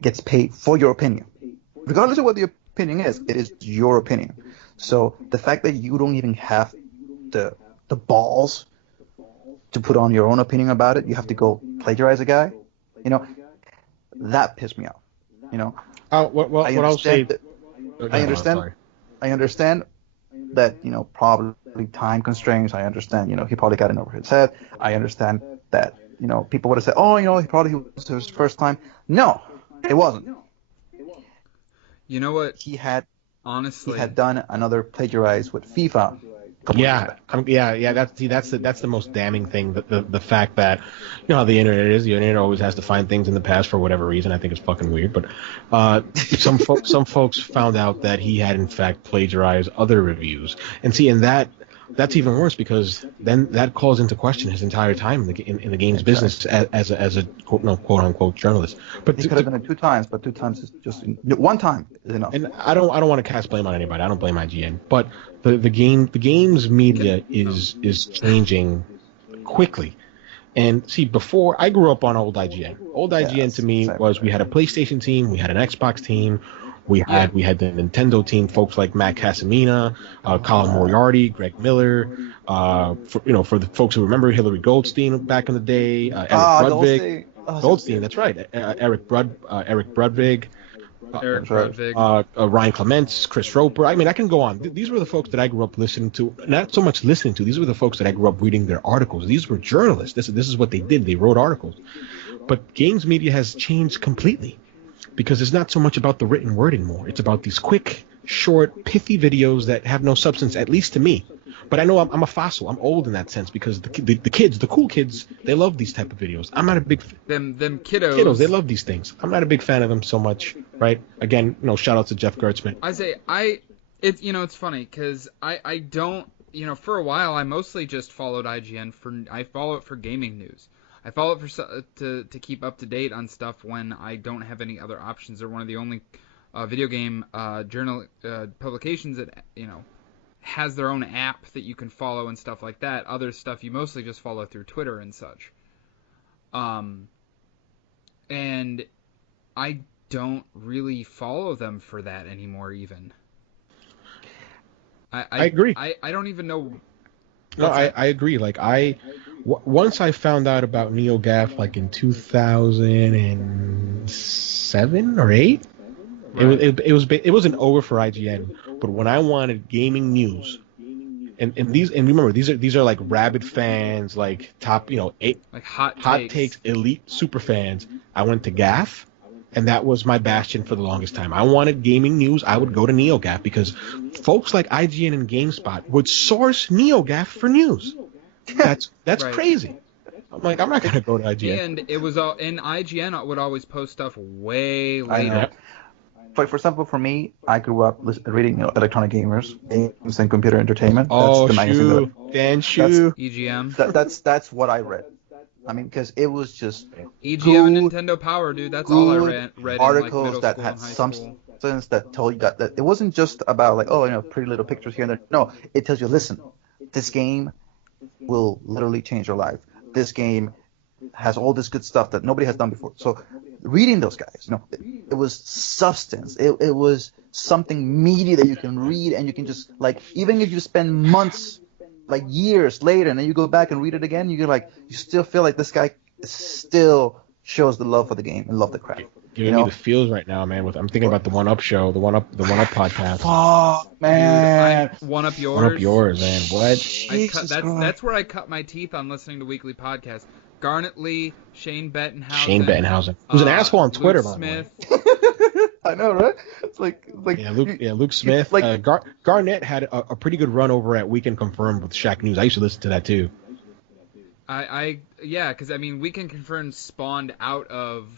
gets paid for your opinion, regardless of what the opinion is. It is your opinion. So the fact that you don't even have the balls to put on your own opinion about it, you have to go plagiarize a guy, that pissed me off. What I'll say. I understand that probably time constraints. I understand he probably got in over his head. I understand that people would have said, oh, he probably was his first time. No, it wasn't. You know what? He had honestly done another plagiarize with FIFA. Yeah. That's the most damning thing. The fact that how the internet is. The internet always has to find things in the past for whatever reason. I think it's fucking weird. But some folks found out that he had in fact plagiarized other reviews. And see, in that that's even worse because then that calls into question his entire time in the game's business as a quote unquote journalist. But he could have done it 2 times, but 2 times is just 1 time is enough. And I don't want to cast blame on anybody. I don't blame IGN, but the game's media is changing quickly. And see, before I grew up on old IGN. Old IGN to me was we had a PlayStation team, we had an Xbox team, we had the Nintendo team, folks like Matt Casamina, Colin Moriarty, Greg Miller, for the folks who remember Hillary Goldstein back in the day, Eric Brudvig. Goldstein, that's right. Eric Brudvig. Ryan Clements, Chris Roper. I mean, I can go on. These were the folks that I grew up listening to. Not so much listening to. These were the folks that I grew up reading their articles. These were journalists. This is what they did. They wrote articles. But games media has changed completely because it's not so much about the written word anymore. It's about these quick, short, pithy videos that have no substance, at least to me. But I know I'm a fossil. I'm old in that sense because the kids, the cool kids, they love these type of videos. I'm not a big them kiddos. Kiddos, they love these things. I'm not a big fan of them so much, right? Again, shout out to Jeff Gertzman. It's funny because I don't, for a while I mostly just followed IGN I follow it for gaming news. I follow it to keep up to date on stuff when I don't have any other options. They're one of the only video game journal publications that has their own app that you can follow and stuff like that. Other stuff you mostly just follow through Twitter and such. And I don't really follow them for that anymore even. I agree. I don't even know. No, I agree. Like once I found out about NeoGAF like in 2007 or 8, right. It wasn't over for IGN. But when I wanted gaming news, and remember these are like rabid fans, like top like hot takes, elite super fans. I went to GAF, and that was my bastion for the longest time. I wanted gaming news. I would go to NeoGAF because folks like IGN and GameSpot would source NeoGAF for news. That's right. Crazy. I'm like, I'm not gonna go to IGN. And it was and IGN would always post stuff way later. For example, for me, I grew up reading Electronic Gamers, Games and Computer Entertainment. That's the magazine EGM. That's what I read. I mean, because it was just EGM and Nintendo Power, dude. That's all I read. Articles in, like, that had substance that told you that it wasn't just about like pretty little pictures here and there. No, it tells you, listen, this game will literally change your life. This game has all this good stuff that nobody has done before. So reading those guys, it was substance. It was something meaty that you can read and you can just like, even if you spend months, like years later, and then you go back and read it again, you still feel like this guy still shows the love for the game and love the craft. Giving me the feels right now, man. I'm thinking about the One Up show, the One Up podcast. Oh man, One Up Yours. One Up Yours, man. What? That's where I cut my teeth on listening to weekly podcasts. Garnet Lee, Shane Bettenhausen. Who's an asshole on Twitter, Luke Smith. I know, right? It's like Luke Smith. Like Garnett had a pretty good run over at Weekend Confirmed with Shaq News. I used to listen to that too. Because I mean, Weekend Confirmed spawned out of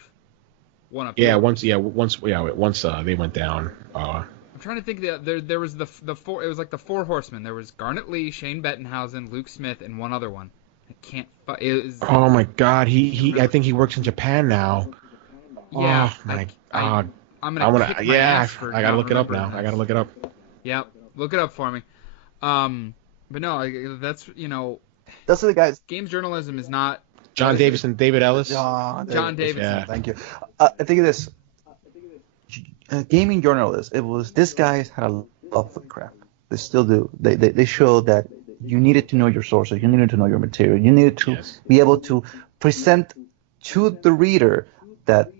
One Up. Once they went down. I'm trying to think. There was the four. It was like the four horsemen. There was Garnet Lee, Shane Bettenhausen, Luke Smith, and one other one. I can't. Oh my God! I think he works in Japan now. Yeah. Oh my God! I'm gonna kick my ass for I gotta look it up now. I gotta look it up. Yeah, look it up for me. But no, that's That's the guys. Games journalism is not. John Davison, David Ellis. John Davison. Yeah. Thank you. I think of this. Gaming journalists. It was this guys had a love for the craft. They still do. They showed that you needed to know your sources. You needed to know your material. You needed to be able to present to the reader that,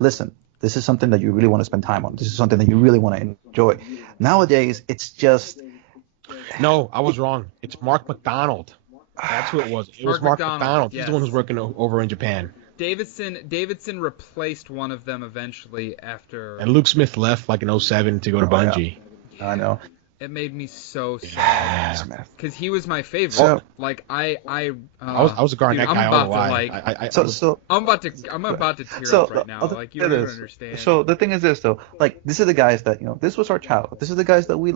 listen, this is something that you really want to spend time on. This is something that you really want to enjoy. Nowadays, it's just... No, I was wrong. It's Mark McDonald. That's who it was. It was Mark McDonald. He's the one who's working over in Japan. Davidson replaced one of them eventually after... And Luke Smith left like in 2007 to go to Bungie. Yeah. I know. It made me so sad because he was my favorite. So, like I was a Garnett dude, guy I'm all about the to way. like. I'm about to tear up right now. Like you don't even understand. So the thing is this though, like this is the guys that this was our childhood. This is the guys that we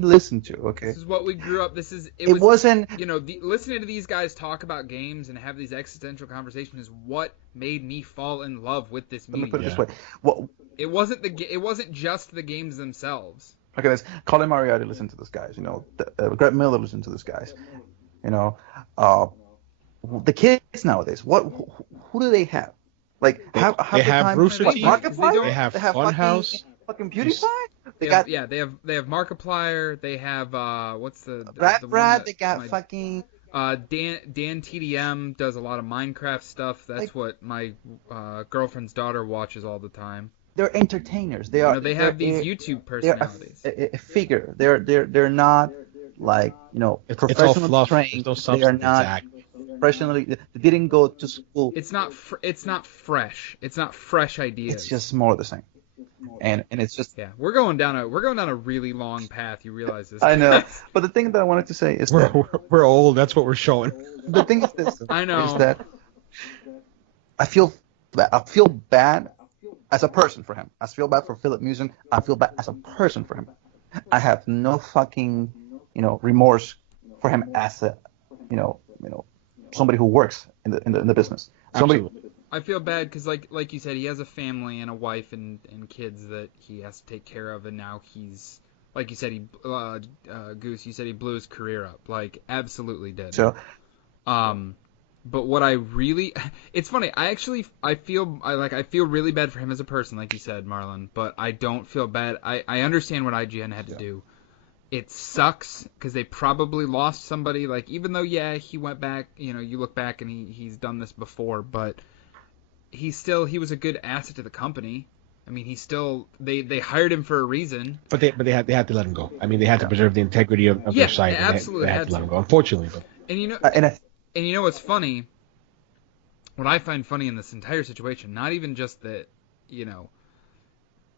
listened to. Okay. This is what we grew up. It wasn't. Listening to these guys talk about games and have these existential conversations is what made me fall in love with this medium. Let me put it this way. It wasn't just the games themselves. Okay, this Colin Moriarty listened to this guys. Greg Miller listened to this guys. The kids nowadays. Who do they have? Like they have Rooster Teeth. They have Funhouse. Fucking PewDiePie. They have Markiplier. They have what's the Brad. They got fucking. Dan TDM does a lot of Minecraft stuff. That's what my girlfriend's daughter watches all the time. They're entertainers. They are. They have these YouTube personalities. They're a figure. They're not like professionally trained. They are not professionally. They didn't go to school. It's not fresh. It's not fresh ideas. It's just more of the same. And it's just we're going down a really long path. You realize this? I know, but the thing that I wanted to say is we're old. That's what we're showing. The thing is this. I know. Is that I feel bad as a person for him. I feel bad for Philip Musin. I feel bad as a person for him. I have no fucking remorse for him as a somebody who works in the business. Somebody. Absolutely. I feel bad because, like you said, he has a family and a wife and kids that he has to take care of, and now he's, like you said, Goose, you said he blew his career up. Like, absolutely did. So, but what I really, it's funny. I feel really bad for him as a person, like you said, Marlon. But I don't feel bad. I understand what IGN had to do. It sucks because they probably lost somebody. Like, even though he went back. You look back and he's done this before, but. He was a good asset to the company. I mean, they hired him for a reason. But they had to let him go. I mean, they had to preserve the integrity of their site. Absolutely, they had to let him go. Unfortunately, but. And what's funny? What I find funny in this entire situation, not even just that,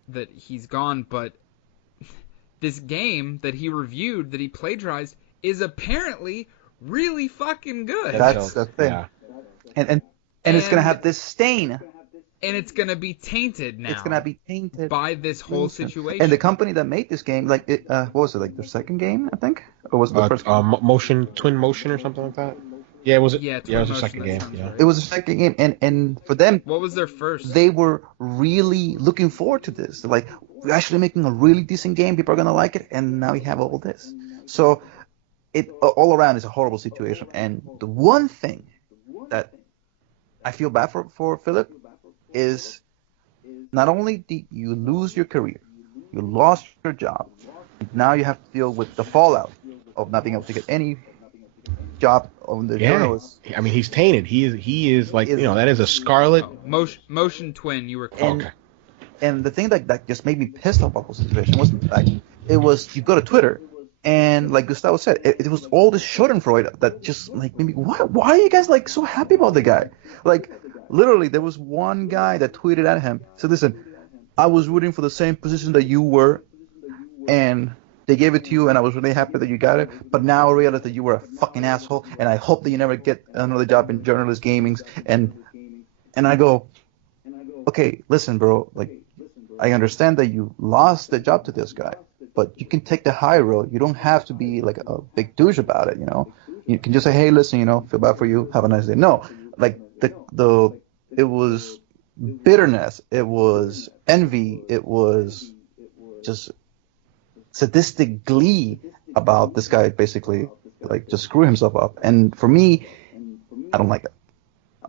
that he's gone, but this game that he reviewed, that he plagiarized, is apparently really fucking good. That's the thing. Yeah. And it's gonna have this stain. And it's gonna be tainted now. It's gonna be tainted by this whole situation. And the company that made this game, what was it, like their second game, I think, or was it the first game? Twin Motion or something like that. Yeah, it was. It was the second game. Yeah. Right. It was the second game, and for them, what was their first? They were really looking forward to this. Like, we're actually making a really decent game. People are gonna like it, and now we have all this. So, it all around is a horrible situation. And the one thing that I feel bad for Philip is not only did you lose your career, you lost your job, now you have to deal with the fallout of not being able to get any job on the journalist. I mean, he's tainted. He is like, that is a scarlet. Motion twin, you were called. And the thing that just made me pissed off about the situation wasn't the fact. It was, you go to Twitter, and like Gustavo said, it was all this schadenfreude that just like made me, why are you guys like so happy about the guy? Like, literally, there was one guy that tweeted at him, said, listen, I was rooting for the same position that you were, and they gave it to you, and I was really happy that you got it, but now I realize that you were a fucking asshole, and I hope that you never get another job in journalist gaming. And I go, okay, listen, bro, like, I understand that you lost the job to this guy, but you can take the high road. You don't have to be like a big douche about it, You can just say, hey, listen, feel bad for you, have a nice day. No, like, it was bitterness, it was envy, it was just sadistic glee about this guy basically like just screw himself up. And for me, I don't like it.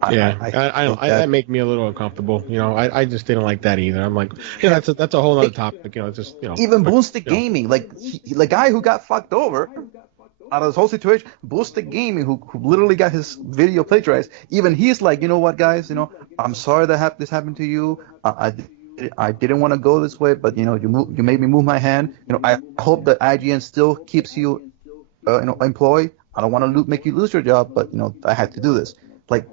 That make me a little uncomfortable. I just didn't like that either. I'm like, that's a whole other topic. It's just even Boomstick Gaming, like the guy who got fucked over out of this whole situation, Boomstick Gaming, who literally got his video plagiarized. Even he's like, you know what, guys, I'm sorry that this happened to you. I didn't want to go this way, but you made me move my hand. I hope that IGN still keeps you, employed. I don't want to make you lose your job, but I had to do this. Like,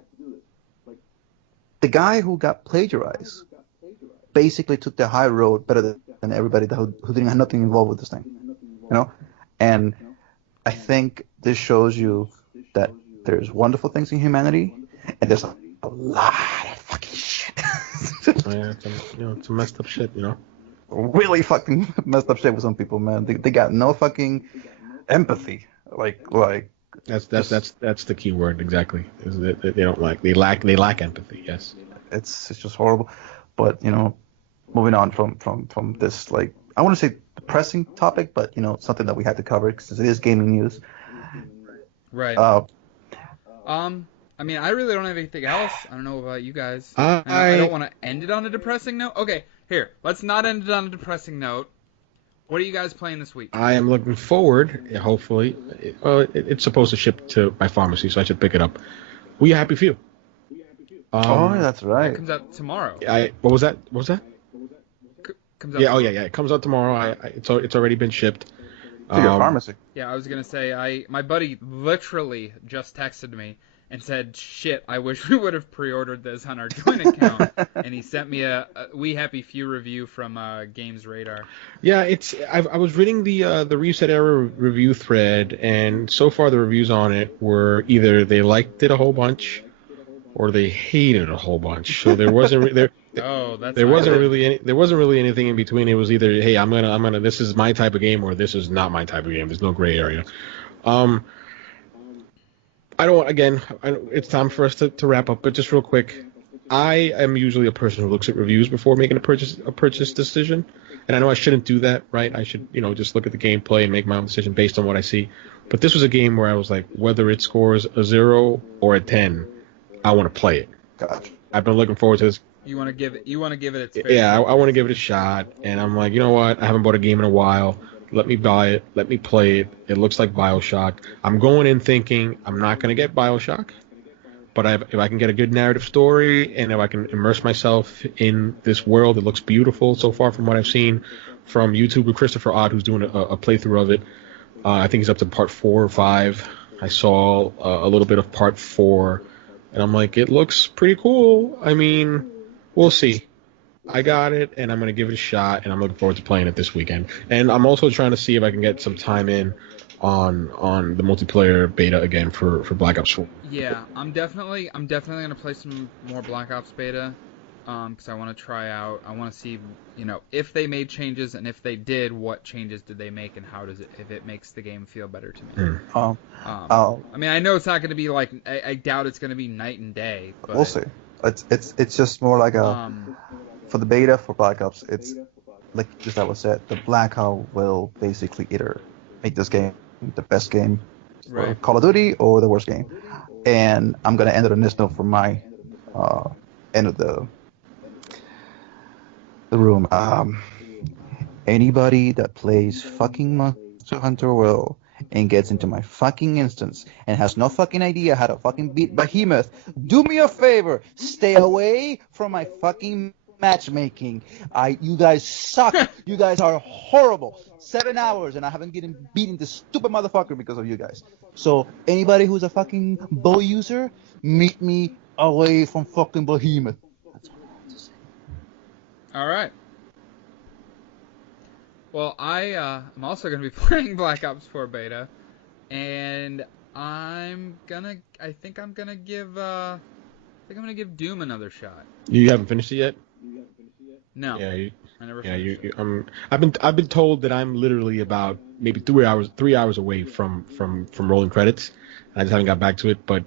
the guy who got plagiarized basically took the high road better than everybody who didn't have nothing involved with this thing. you know. And I think this shows you that there's wonderful things in humanity, and there's a lot of fucking shit. Yeah, it's a messed up shit, you know. Really fucking messed up shit with some people, man. They got no fucking empathy. Like That's the key word exactly. Is that they lack empathy. Yes. It's just horrible. But moving on from this, like, I want to say depressing topic, but something that we had to cover because it is gaming news. Right. I mean, I really don't have anything else. I don't know about you guys. I don't want to end it on a depressing note. Okay, here, let's not end it on a depressing note. What are you guys playing this week? I am looking forward, hopefully. It's supposed to ship to my pharmacy, so I should pick it up. We Happy Few. That's right. It comes out tomorrow. What was that? Comes out tomorrow. It comes out tomorrow. It's already been shipped. To your pharmacy. Yeah, I was gonna say my buddy literally just texted me and said, "Shit, I wish we would have pre-ordered this on our joint account." And he sent me a We Happy Few review from Games Radar. Yeah, I was reading the Reset Era review thread, and so far the reviews on it were either they liked it a whole bunch, or they hated it a whole bunch. So there wasn't there wasn't really anything in between. It was either, hey, I'm gonna this is my type of game, or this is not my type of game. There's no gray area. It's time for us to wrap up, but just real quick, I am usually a person who looks at reviews before making a purchase decision, and I know I shouldn't do that, right? I should, just look at the gameplay and make my own decision based on what I see. But this was a game where I was like, whether it scores a 0 or a 10, I want to play it. Gotcha. I've been looking forward to this. You want to give it its fair. Yeah, I want to give it a shot, and I'm like, you know what? I haven't bought a game in a while. Let me buy it. Let me play it. It looks like BioShock. I'm going in thinking I'm not going to get BioShock, but if I can get a good narrative story and if I can immerse myself in this world, it looks beautiful so far from what I've seen from YouTuber Christopher Odd, who's doing a playthrough of it. I think he's up to part 4 or 5. I saw a little bit of part 4, and I'm like, it looks pretty cool. I mean, we'll see. I got it, and I'm going to give it a shot, and I'm looking forward to playing it this weekend. And I'm also trying to see if I can get some time in on the multiplayer beta again for Black Ops 4. Yeah, I'm definitely going to play some more Black Ops beta because I want to try out. I want to see, if they made changes, and if they did, what changes did they make, and if it makes the game feel better to me. I mean, I know it's not going to be like, I doubt it's going to be night and day. But, we'll see. It's just more like a... For the beta for Black Ops, it's like just that was said. The Black Ops will basically either make this game the best game for Call of Duty or the worst game. And I'm gonna end it on this note for my end of the room. Anybody that plays fucking Monster Hunter World and gets into my fucking instance and has no fucking idea how to fucking beat Behemoth, do me a favor, stay away from my fucking matchmaking. You guys suck. You guys are horrible. 7 hours and I haven't beaten this stupid motherfucker because of you guys. So anybody who's a fucking bow user, meet me away from fucking Behemoth. That's all I have to say. All right. Well, I'm also gonna be playing Black Ops 4 beta, and I think I'm gonna give Doom another shot. You haven't finished it yet? No. Yeah, I never. Yeah, I've been told that I'm literally about maybe 3 hours away from rolling credits. I just haven't got back to it. But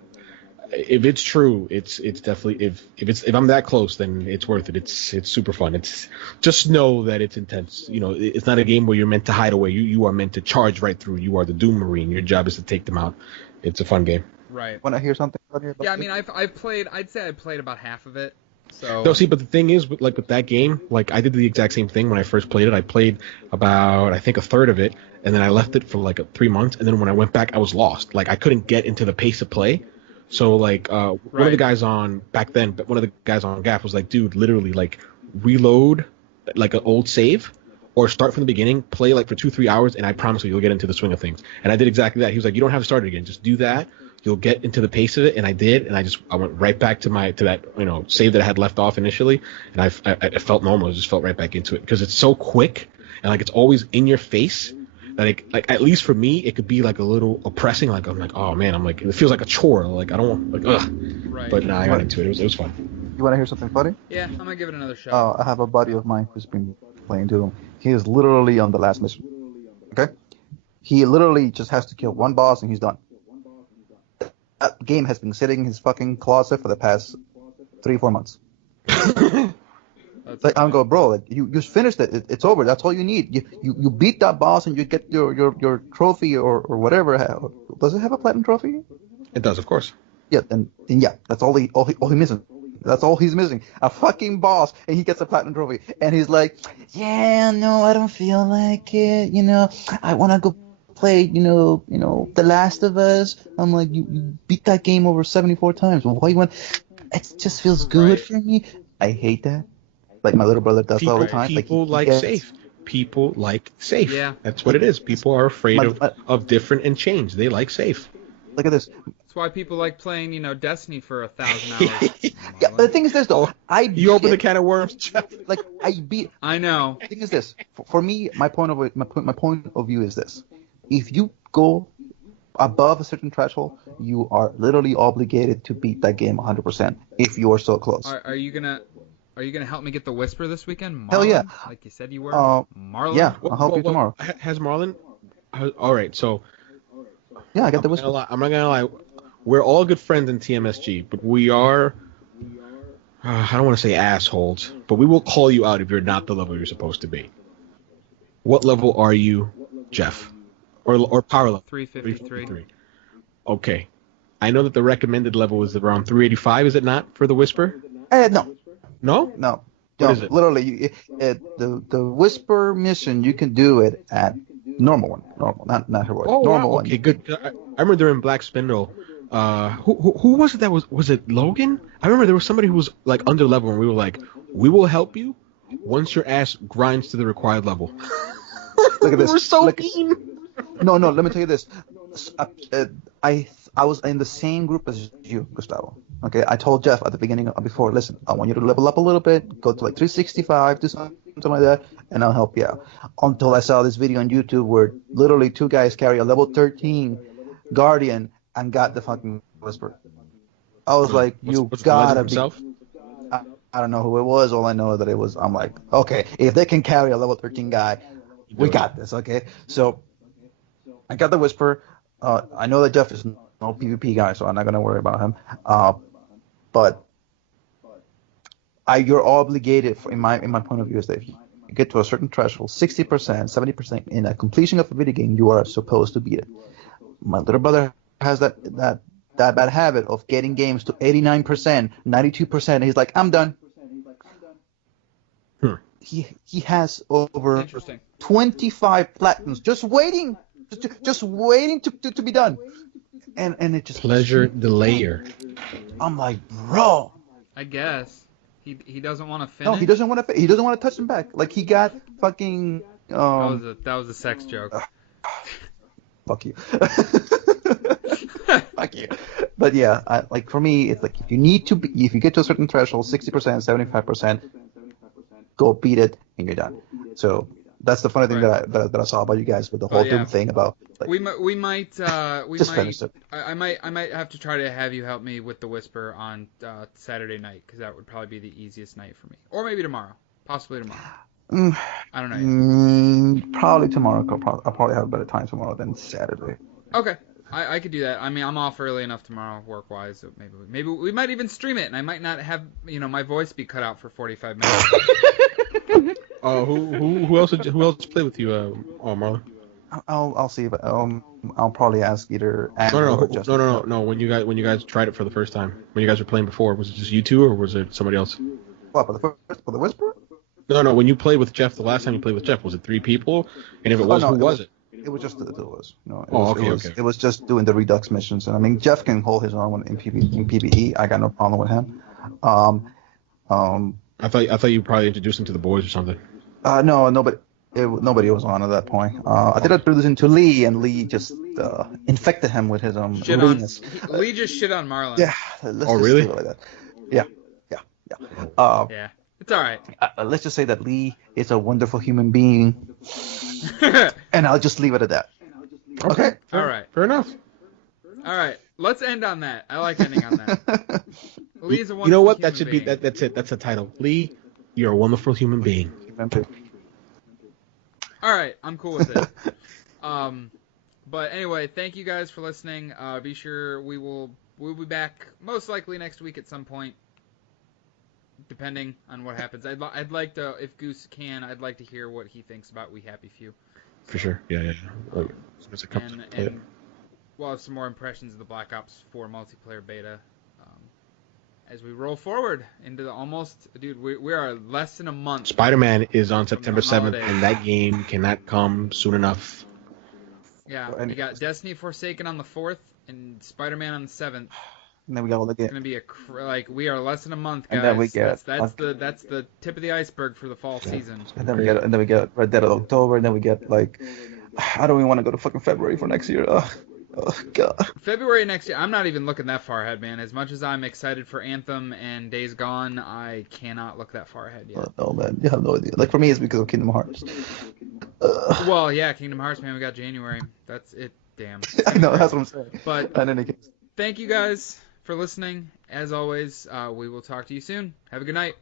if it's true, it's definitely if I'm that close, then it's worth it. It's super fun. It's just know that it's intense. It's not a game where you're meant to hide away. You are meant to charge right through. You are the Doom Marine. Your job is to take them out. It's a fun game. Right. Want to hear something funny about Yeah, I mean, I've played. I'd say I played about half of it. So. No, see, but the thing is, with that game, like I did the exact same thing when I first played it. I played about, I think, a third of it, and then I left it for like 3 months, and then when I went back, I was lost. Like I couldn't get into the pace of play. So like one of the guys on back then, one of the guys on GAF was like, dude, literally like reload like an old save, or start from the beginning, play like for 2-3 hours, and I promise you'll get into the swing of things. And I did exactly that. He was like, you don't have to start it again, just do that. You'll get into the pace of it, and I did, and I went right back to that save that I had left off initially, and I felt normal. I just felt right back into it because it's so quick and like it's always in your face Like at least for me, it could be like a little oppressing. Like I'm like, oh man, I'm like it feels like a chore. Like I don't like ugh. Right. But I got into it. It was fun. You want to hear something funny? Yeah, I'm gonna give it another shot. I have a buddy of mine who's been playing Doom. He is literally on the last mission. Okay? He literally just has to kill one boss and he's done. That game has been sitting in his fucking closet for the past 3-4 months. Like I'm going, bro. Like you just finished it. It's over. That's all you need. You beat that boss and you get your trophy or whatever. Does it have a platinum trophy? It does, of course. Yeah. And yeah, that's all he missing. That's all he's missing. A fucking boss, and he gets a platinum trophy. And he's like, yeah, no, I don't feel like it. You know, I want to go play. You know, The Last of Us. I'm like, you beat that game over 74 times. Why you want? It just feels good for me. I hate that. Like my little brother does all the time. People like safe. People like safe. Yeah. That's what it is. People are afraid of different and change. They like safe. Look at this. That's why people like playing, Destiny for 1,000 hours. Yeah, but the thing is this though. You open the can of worms, Jeff. Like I know. The thing is this. For me, my point of view is this. If you go above a certain threshold, you are literally obligated to beat that game 100% if you are so close. Are you gonna help me get the Whisper this weekend, Marlon? Hell yeah. Like you said you were. Marlon. Yeah, I'll help you tomorrow. Has Marlon? All right, so. Yeah, I got the Whisper. I'm not gonna lie. We're all good friends in TMSG, but we are. I don't want to say assholes, but we will call you out if you're not the level you're supposed to be. What level are you, Jeff? Or power level? 353. Okay. I know that the recommended level is around 385, is it not, for the Whisper? No. No? No. What is it? Literally, the Whisper mission, you can do it at normal one. Normal, not heroic. Oh, normal wow. one. Okay, good. I remember during Black Spindle, who was it that was it Logan? I remember there was somebody who was like under level and we were like, we will help you once your ass grinds to the required level. Look at this. We were so mean. No, let me tell you this. I was in the same group as you, Gustavo. Okay, I told Jeff at the beginning before, listen, I want you to level up a little bit, go to like 365, do something like that, and I'll help you out. Until I saw this video on YouTube where literally two guys carry a level 13 Guardian and got the fucking Whisper. I was like, what's gotta be. I don't know who it was. All I know is that it was. I'm like, okay, if they can carry a level 13 guy, we got this. Okay, so I got the Whisper. I know that Jeff is no PvP guy, so I'm not gonna worry about him. But you're obligated, in my point of view, is that if you get to a certain threshold, 60%, 70% in a completion of a video game, you are supposed to beat it. My little brother has that bad habit of getting games to 89%, 92%. He's like, I'm done. He has over 25 platinums just waiting to be done. And it just pleasure delayer. I'm like, bro. I guess he doesn't want to finish. No, he doesn't want to. He doesn't want to touch him back. Like he got fucking. That was a sex joke. Fuck you. Fuck you. But yeah, like for me, it's like if you get to a certain threshold, 60%, 75%, go beat it and you're done. So that's the funny thing that I saw about you guys with the whole Doom thing about. Like, we might finish it. I might have to try to have you help me with the Whisper on Saturday night because that would probably be the easiest night for me, or maybe tomorrow, possibly tomorrow. I don't know yet. Probably tomorrow. I'll probably have a better time tomorrow than Saturday. Okay, I could do that. I mean, I'm off early enough tomorrow work wise, so maybe we might even stream it, and I might not have my voice be cut out for 45 minutes. Who else play with you, Marlon? I'll see if I'll probably ask either Andrew or Justin. No. When you guys tried it for the first time, when you guys were playing before, was it just you two or was it somebody else? What for the Whisper? No. When you played with Jeff, the last time you played with Jeff, was it 3 people? And if it was, who was it? It was just the two of us. Okay. It was just doing the Redux missions, and I mean Jeff can hold his own in PvE. I got no problem with him. I thought you probably introduced him to the boys or something. No, nobody was on at that point. I did introduce him to Lee, and Lee just infected him with his Lee-ness. Lee just shit on Marlon. Yeah. Really? Just like that. Yeah. Yeah. It's all right. Let's just say that Lee is a wonderful human being, and And I'll just leave it at that. Okay. All right. Fair enough. All right. Let's end on that. I like ending on that. Lee's a wonderful You know what? human That should being. be that's it. That's the title. Lee, you're a wonderful human being. All right, I'm cool with it. But anyway, thank you guys for listening. Be sure we'll be back most likely next week at some point, depending on what happens. I'd like to, if Goose can, I'd like to hear what he thinks about We Happy Few. For sure. Yeah. And we'll have some more impressions of the Black Ops 4 multiplayer beta as we roll forward into we are less than a month. Spider-Man is on September 7th, and that game cannot come soon enough. Yeah, we got Destiny Forsaken on the 4th and Spider-Man on the 7th. And then we got all the games. It's gonna be we are less than a month, guys. And then we get that's the tip of the iceberg for the fall season. And then we get Red Dead in October, and then we get I don't even want to go to fucking February for next year. Oh god. February next year. I'm not even looking that far ahead, man. As much as I'm excited for Anthem and Days Gone, I cannot look that far ahead yet. No, man, you have no idea. For me, it's because of Kingdom Hearts. Well, yeah, Kingdom Hearts, man. We got January. That's it. Damn. I know, that's what I'm saying. But in any case, thank you guys for listening. As always, we will talk to you soon. Have a good night.